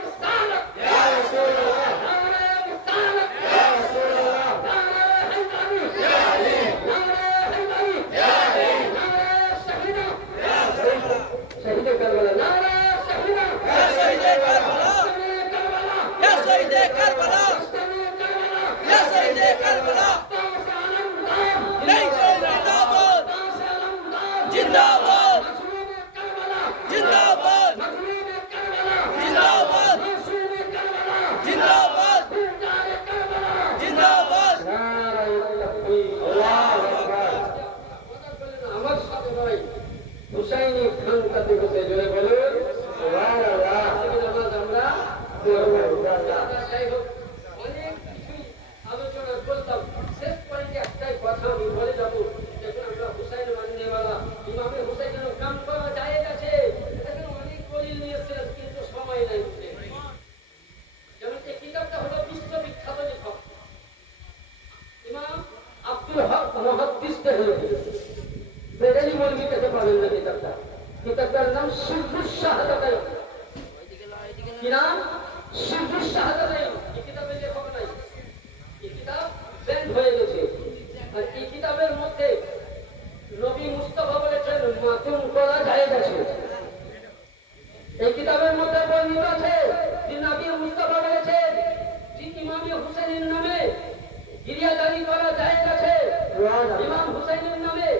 রিসালাত, নারে রিসালাত, নারে হায়দারি, নারে হায়দারি, নারে শাহিদা, শহীদে কারবালা, নারে শাহিদা, শহীদে কারবালা, শহীদে কারবালা, শহীদে কারবালা, জিন্দাবাদ, জিন্দাবাদ, জিন্দাবাদ, জিন্দাবাদ, জিন্দাবাদ। আমার সাথে নয়, হুসাইনি খান কাতে বসে জোরে বলুন সুবহানাল্লাহ। নামাজ আমরা পড়ব। যাই হোক, অনেক কিছুই আলোচনা করতাম, শেষ পয়েন্টে একটাই কথা আমি বলে যাবো। দেখুন, আমরা হুসাইন মাননেওয়ালা, ইমামে হুসাইনের কাম করা যায় গেছে। দেখুন, অনেক দলিল নিয়ে এসেছিলেন, কিন্তু সময় নাই। যেমন এই কিতাবটা হলো বিশ্ববিখ্যাত লেখক ইমাম আব্দুল হক মুহাদ্দিস দেহলভী। বেরেলি মৌলভীর কাছে পাবেন না কিতাবটা। কিতাবটার নাম সিররুশ শাহাদাতাইন। কি নাম? সিররুশ শাহাদাতাইন। এই কিতাবের লেখক নাই, এই কিতাব ব্যান্ড হয়ে গেছে। আর এই কিতাবের মধ্যে নবী মুস্তাফা বলেছেন মাতুম করা যায় গেছে। এই কিতাবের মধ্যে বর্ণিত আছে যে নবী মুস্তাফা বলেছেন যে ইমামে হুসাইনের নামে গিরিয়াদারি করা যায় গেছে। ইমাম হুসাইনের নামে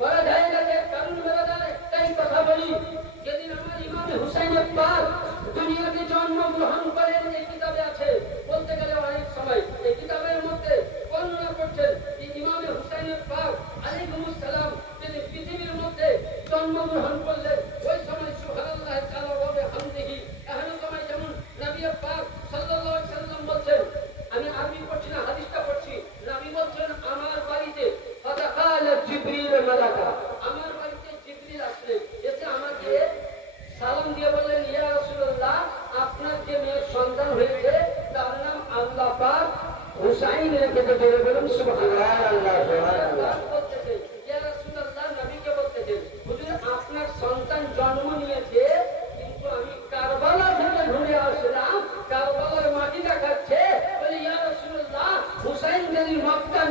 করা যায় গেছে। কারণ বেরাদার একটাই কথা বলি, যেদিন আমার ইমামে হুসাইনের পাক দুনিয়াতে জন্মগ্রহণ করেন এই কিতাবে আছে। বলতে গেলে অনেক সময় এই কিতাবের মধ্যে বর্ণনা করছেন যে ইমামে হুসাইনের পাক আলাইহিস সালাম তিনি পৃথিবীর মধ্যে জন্মগ্রহণ করলেন। ওই সময় সুবহানাল্লাহ তাআলা ওয়া বিহামদিহি, এখন সময় যেমন নবী পাক সাল্লাল্লাহু আলাইহি সাল্লাম বলছেন, আমি আরবি পড়ছি না, হাদিসটা পড়ছি। নবী বলছেন আমার বাড়িতে ফাদাকাল জিবরিল মালাকা, আমার বাড়িতে জিবরিল আসলেন, এসে আমাকে সালাম দিয়ে বললেন, ইয়া রাসূলুল্লাহ, আপনার যে মেয়ের সন্তান হয়েছে তার নাম আল্লাহ পাক হুসাইন রেখেছে। জোরে বলুন সুবহানাল্লাহ। সুবহানাল্লাহ বলতেছে, ইয়া রাসূলুল্লাহ, নবীকে বলতেছেন, হুজুর আপনার সন্তান জন্ম নিয়েছে, কিন্তু আমি কারবালা থেকে ঘুরে আসলাম, কারবালার মাটি দেখাচ্ছে। বলে, ইয়া রাসূলুল্লাহ, হুসাইন যদি মক্কা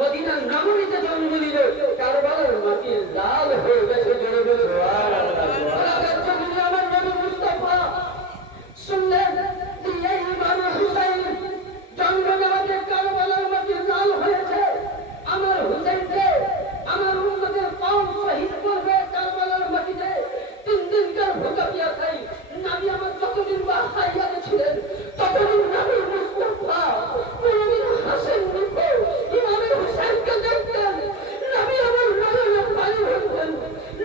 মদিনা নগরীতে জন্ম নিল, কারবালার মাটি লাল হয়ে গেছে। জোরে বলুন সুবহানাল্লাহ। আমার নবী মুস্তাফা শুনলেন যে এই ইমামে হুসাইন জন্ম নেওয়াতে কারবালার মাটি লাল হয়েছে। আমার হুসাইনকে আমার উম্মতের কওম শহীদ করবে কারবালার মাটিতে। 3 দিনকার ভুকা পিয়াসাই নবী আমার যতদিন হায়াতে ছিলেন ততদিন নবী মুস্তাফা কোনদিন হাসেননি। ইমামে হুসাইনকে দেখতেন, নবী আমার নয়নে পানি ভরতেন,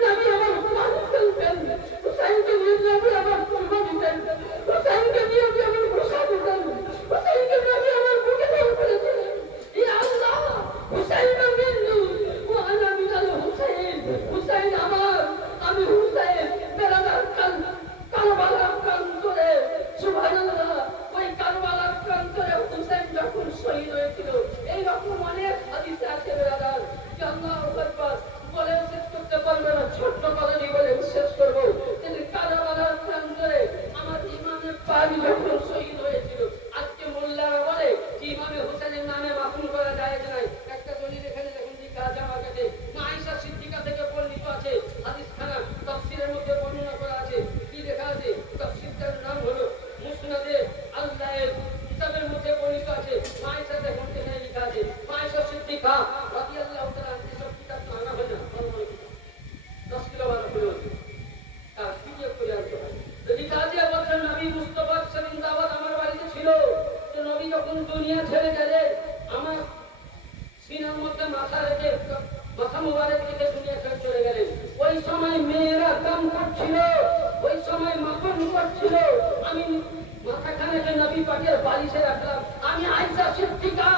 নবী আমার পান ফেলতেন। হুসাইনকে নিয়ে নবী আমার কুরবা দিতেন, হুসাইনকে নিয়ে আমার গোসা দিতেন, হুসাইনকে নবী আমার বুকে ধরে ফেলেছিলেন। ইয়া আল্লাহ, হুসাইন মিন্নি ওয়া আনা মিনাল হুসাইন। হুসাইন আমার, আমি হুসাইন। বেরাদার কারবালার প্রান্তরে সুবহানাল্লাহ, ওই কারবালার প্রান্তরে হুসাইন যখন শহীদ হয়েছিল, এইরকম অনেক হাদিসে আছে বেরাদার, যে আল্লাহু আকবার বলে শেষ করতে পারবে না, ছোট্ট কথা দিয়ে বলে শেষ করবো। কিন্তু কারবালার প্রান্তরে আমার ইমামে পাক যখন শহীদ হয়েছিল, আজকে মোল্লারা বলে যে ইমামে হুসাইনের নামে মাফুন করা যায় যে নাই। একটা দলিল এখানে দেখুন লেখা আছে আমার কাছে, মা আয়েশা সিদ্দিকা থেকে বর্ণিত আছে, হাদিস খানা তাফসীরের মধ্যে বর্ণনা করা আছে। কি লেখা আছে? তাফসীরটার নাম হলো মুসনাদে আল-লাইল, কিতাবের মধ্যে বর্ণিত আছে। মা আয়েশা দেখুন এখানে লেখা আছে, মা আয়েশা সিদ্দিকা রাদিয়াল্লাহু তাআলা এসব কিতাব তো আনা হয় না, 10 কিলো বানা হলো আর কি করে আনতে হয়। যদি কাজে বলেন নবী মুস্তাফা সেদিন দাওয়াত আমার বাড়িতে ছিল, যখন দুনিয়া ছেড়ে গেলে আমার সিনার মধ্যে মাথা রেখে মাথা মোবারক রেখে দুনিয়া ছেড়ে চলে গেলেন। ওই সময় মেয়েরা কাম করছিল, ওই সময় মাখন করছিল। আমি মাথাখানেকে নবী পাকের বালিশে রাখলাম। আমি আয়েশা সিদ্দিকা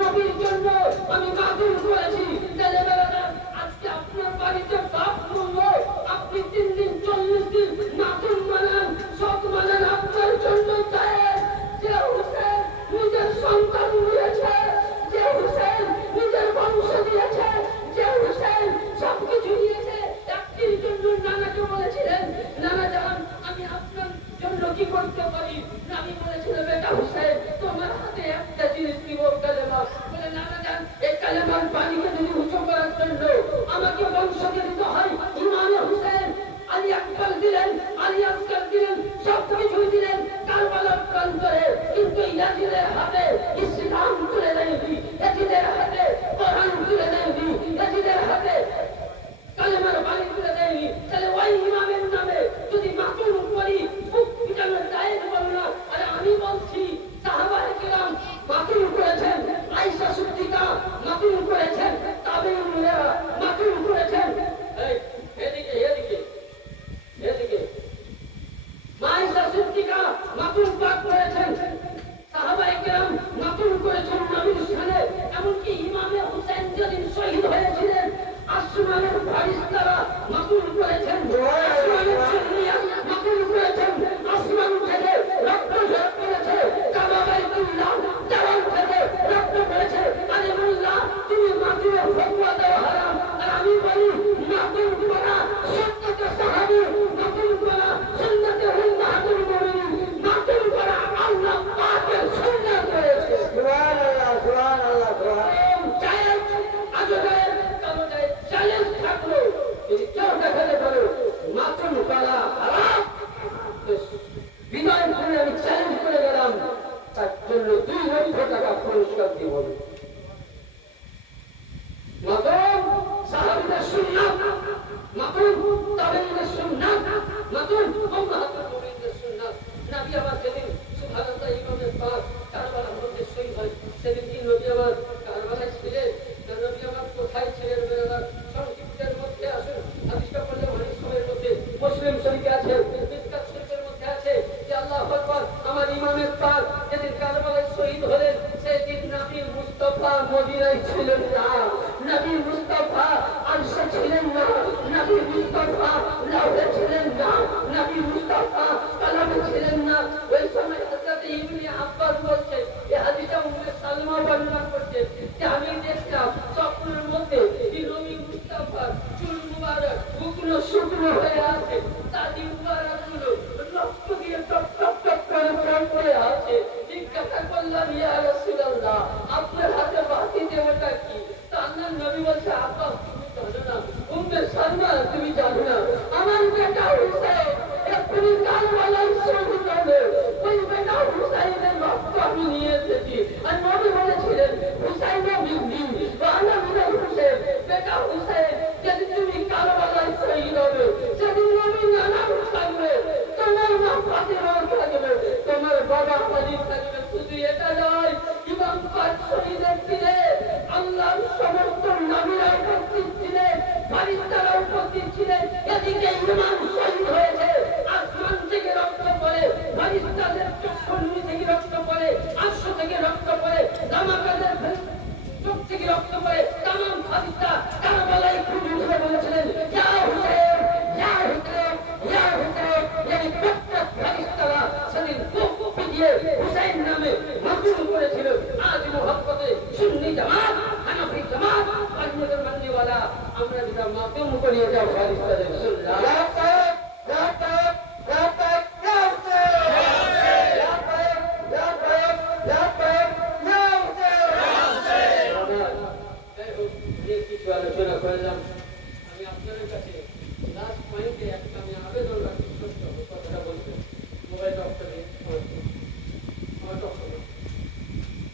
নবীর জন্য আমি মাখন করেছি। ছেলেবেলাটা আজকে আপনার বাড়িতে বাপ মঙ্গল, আপনি 3 দিন 40 দিন মাখন বানান, সব বানান আপনার জন্য চায়। যে হুসেন নিজের সন্তান দিয়েছে, যে হুসেন নিজের বংশ দিয়েছে, যে হুসেন সবকিছু দিয়েছে, একটির জন্য নানাকে বলেছিলেন, নানা জান আমি আপনার জন্য কি করতে পারি? নানি বলেছিলেন বেটা হুসেন তোমার হাতে একটা জিনিস দিব, কালেমা। বলে নানা জান এই কালেমার পানিকে যদি উঁচু করার জন্য আমাকে বংশকে দিতে হয়, ইমামে হুসেন আলী আকবর দিলেন, আলী আসগর দিলেন, সব কিছুই দিলেন কারবালার প্রান্তরে। কিন্তু ইয়াজিদের হাতে ইসলাম তুলে দেয়নি, ইয়াজিদের হাতে কোরআন তুলে দেয়নি, ইয়াজিদের হাতে কালেমার বাণী তুলে দেয়নি। তাহলে ওই ইমামের নামে যদি মাতুল করি বুক পিটানো যায় বল না। আরে আমি বলছি সাহাবায়ে কেরাম মাতুল করেছেন, আয়েশা সিদ্দিকা মাতুল করেছেন, তাবেঈনরা মাতুল করেছেন। এদিকে এদিকে এদিকে আয়েশা সিদ্দিকা মাতুল পাক করেছেন, সাহাবায়ে কেরাম মাতুল করেছেন নবীর শানে। এমনকি ইমামে হুসেন যেদিন শহীদ হয়েছিলেন আসমানের ফারিস্তারা মাতুল করেছেন, আসমানের সুন্নিয়া মাতুল করেছেন, আসমান থেকে রক্ত ঝরে পড়েছে, কাবা বাইতুল্লাহ দেওয়াল থেকে রক্ত পড়েছে। আরে মোল্লা তুমি মাতুলের ফতোয়া দেওয়া হারাম, আর আমি বলি মাতুল করা সুন্নতে সাহাবী, মাতুল করা সুন্নতে উম্মাহাতুল মুমিনিন, মাতুল করা আল্লাহ পাকের সুন্নাত রয়েছে। সুবহানাল্লাহ সুবহানাল্লাহ সুবহানাল্লাহ। জায়েজ আজও জায়েজ কালো জায়েজ চ্যালেঞ্জ থাকলো যদি কেউ দেখাতে পারো মাতুল করা হারাম, বিনয় করে আমি চ্যালেঞ্জ করে গেলাম, তার জন্য 2 লক্ষ টাকা পুরস্কার দিব। মাতুল সাহাবীদের সুন্নাত, মাতুল তাবেঈনের সুন্নাত, মাতুল উম্মাহাতুল মুমিনিনের সুন্নাত। নবী আমার যেদিন সুবহানাল্লাহ ইমামে পাক কারবালার মধ্যে শহীদ হয়, সেদিন কি নবী আমার কারবালায় ছিলেন? না নবী আমার কোথায় ছিলেন? বেরাদার সংক্ষিপ্তের মধ্যে আসুন, হাদিসটা পড়লে অনেক সময়ের মধ্যে মুসলিম শরীফে আছে, মিসকাত শরীফের মধ্যে আছে যে আল্লাহু আকবার আমার ইমামে পাক যেদিন কারবালায় শহীদ হলেন সেদিন নবী মুস্তাফা মদিনায় ছিলেন না, নবী মুস্তাফা আরশে ছিলেন না, নবী মুস্তাফা লাউহে ছিলেন না, নবী মুস্তাফা কালামে ছিলেন না। ওই সময় হযরত ইবনে আব্বাস বলছে, এই হাদিসটা উম্মে সালমা বর্ণনা করছে যে আমি দেখলাম স্বপ্নের মধ্যে যে নবী মুস্তাফা চুল মুবারক শুকনো শুকনো হয়ে আছে, দাড়ি মুবারকগুলো রক্ত দিয়ে টপ টপ টপ করে প্রাণ করে আছে। জিজ্ঞাসা করলাম ইয়া রাসূলুল্লাহ আপনার হাতে বাতি দেওয়াটা কি? তা আল্লাহর নবী বলছে আব্বাস তুমি জানো না, উম্মে সালমা তুমি জানো না, আমার বেটা হুসাইন এক্ষুনি কারবালায় শহীদ হবে, ওই বেটা হুসাইনের রক্ত আমি নিয়ে এসেছি। আর নবী বলেছিলেন হুসাইনের বিদ্যি বানা মিনাল হুসেন, বেটা হুসাইন যদি তুমি কারবালায় শহীদ হবে সেদিন নবী নানাও থাকবে, তোমার মা ফাতিমাও থাকবে, তোমার বাবা আলী থাকবে। শুধু এটা নয়, ইমাম পাক শহীদের দিনে আল্লাহর সমস্ত নবীরা উপস্থিত ছিলেন, ফারিস্তারা উপস্থিত ছিলেন। এদিকে ইমাম শহীদ হয়েছে, আসমান থেকে রক্ত পড়ে, ফারিস্তাদের চক্ষু থেকে রক্ত পড়ে, আরশ থেকে রক্ত পড়ে, জামাকাদের চোখ থেকে রক্ত পড়ে। তামাম ফারিস্তা কারবালায় খুঁজে উঠে বলেছিলেন ইয়া হুসেন ইয়া হুসেন ইয়া হুসেন। এই প্রত্যেক ফারিস্তারা সেদিন বুক পিটিয়ে হুসেন নামে মাতুল করেছিল। আজ মুহাব্বতে সুন্নি জামাত, হানাফি জামাত, কাজীদের মাননেওয়ালা আমরা যেটা মাতুল করিয়ে যাও ফারিস্তাদের সুন্নাহ। ইয়া সাহেব ইয়া সাহেব ইয়া সাহেব ইয়া হুসেন ইয়া সাহেব ইয়া সাহেব ইয়া সাহেব ইয়া হুসেন। কিছু আলোচনা করলাম। আমি আপনাদের কাছে লাস্ট পয়েন্টে একটা আমি আবেদন রাখি, ছোট্ট কথাটা বলতে মোবাইল অফ করে আমার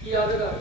কি আবেদন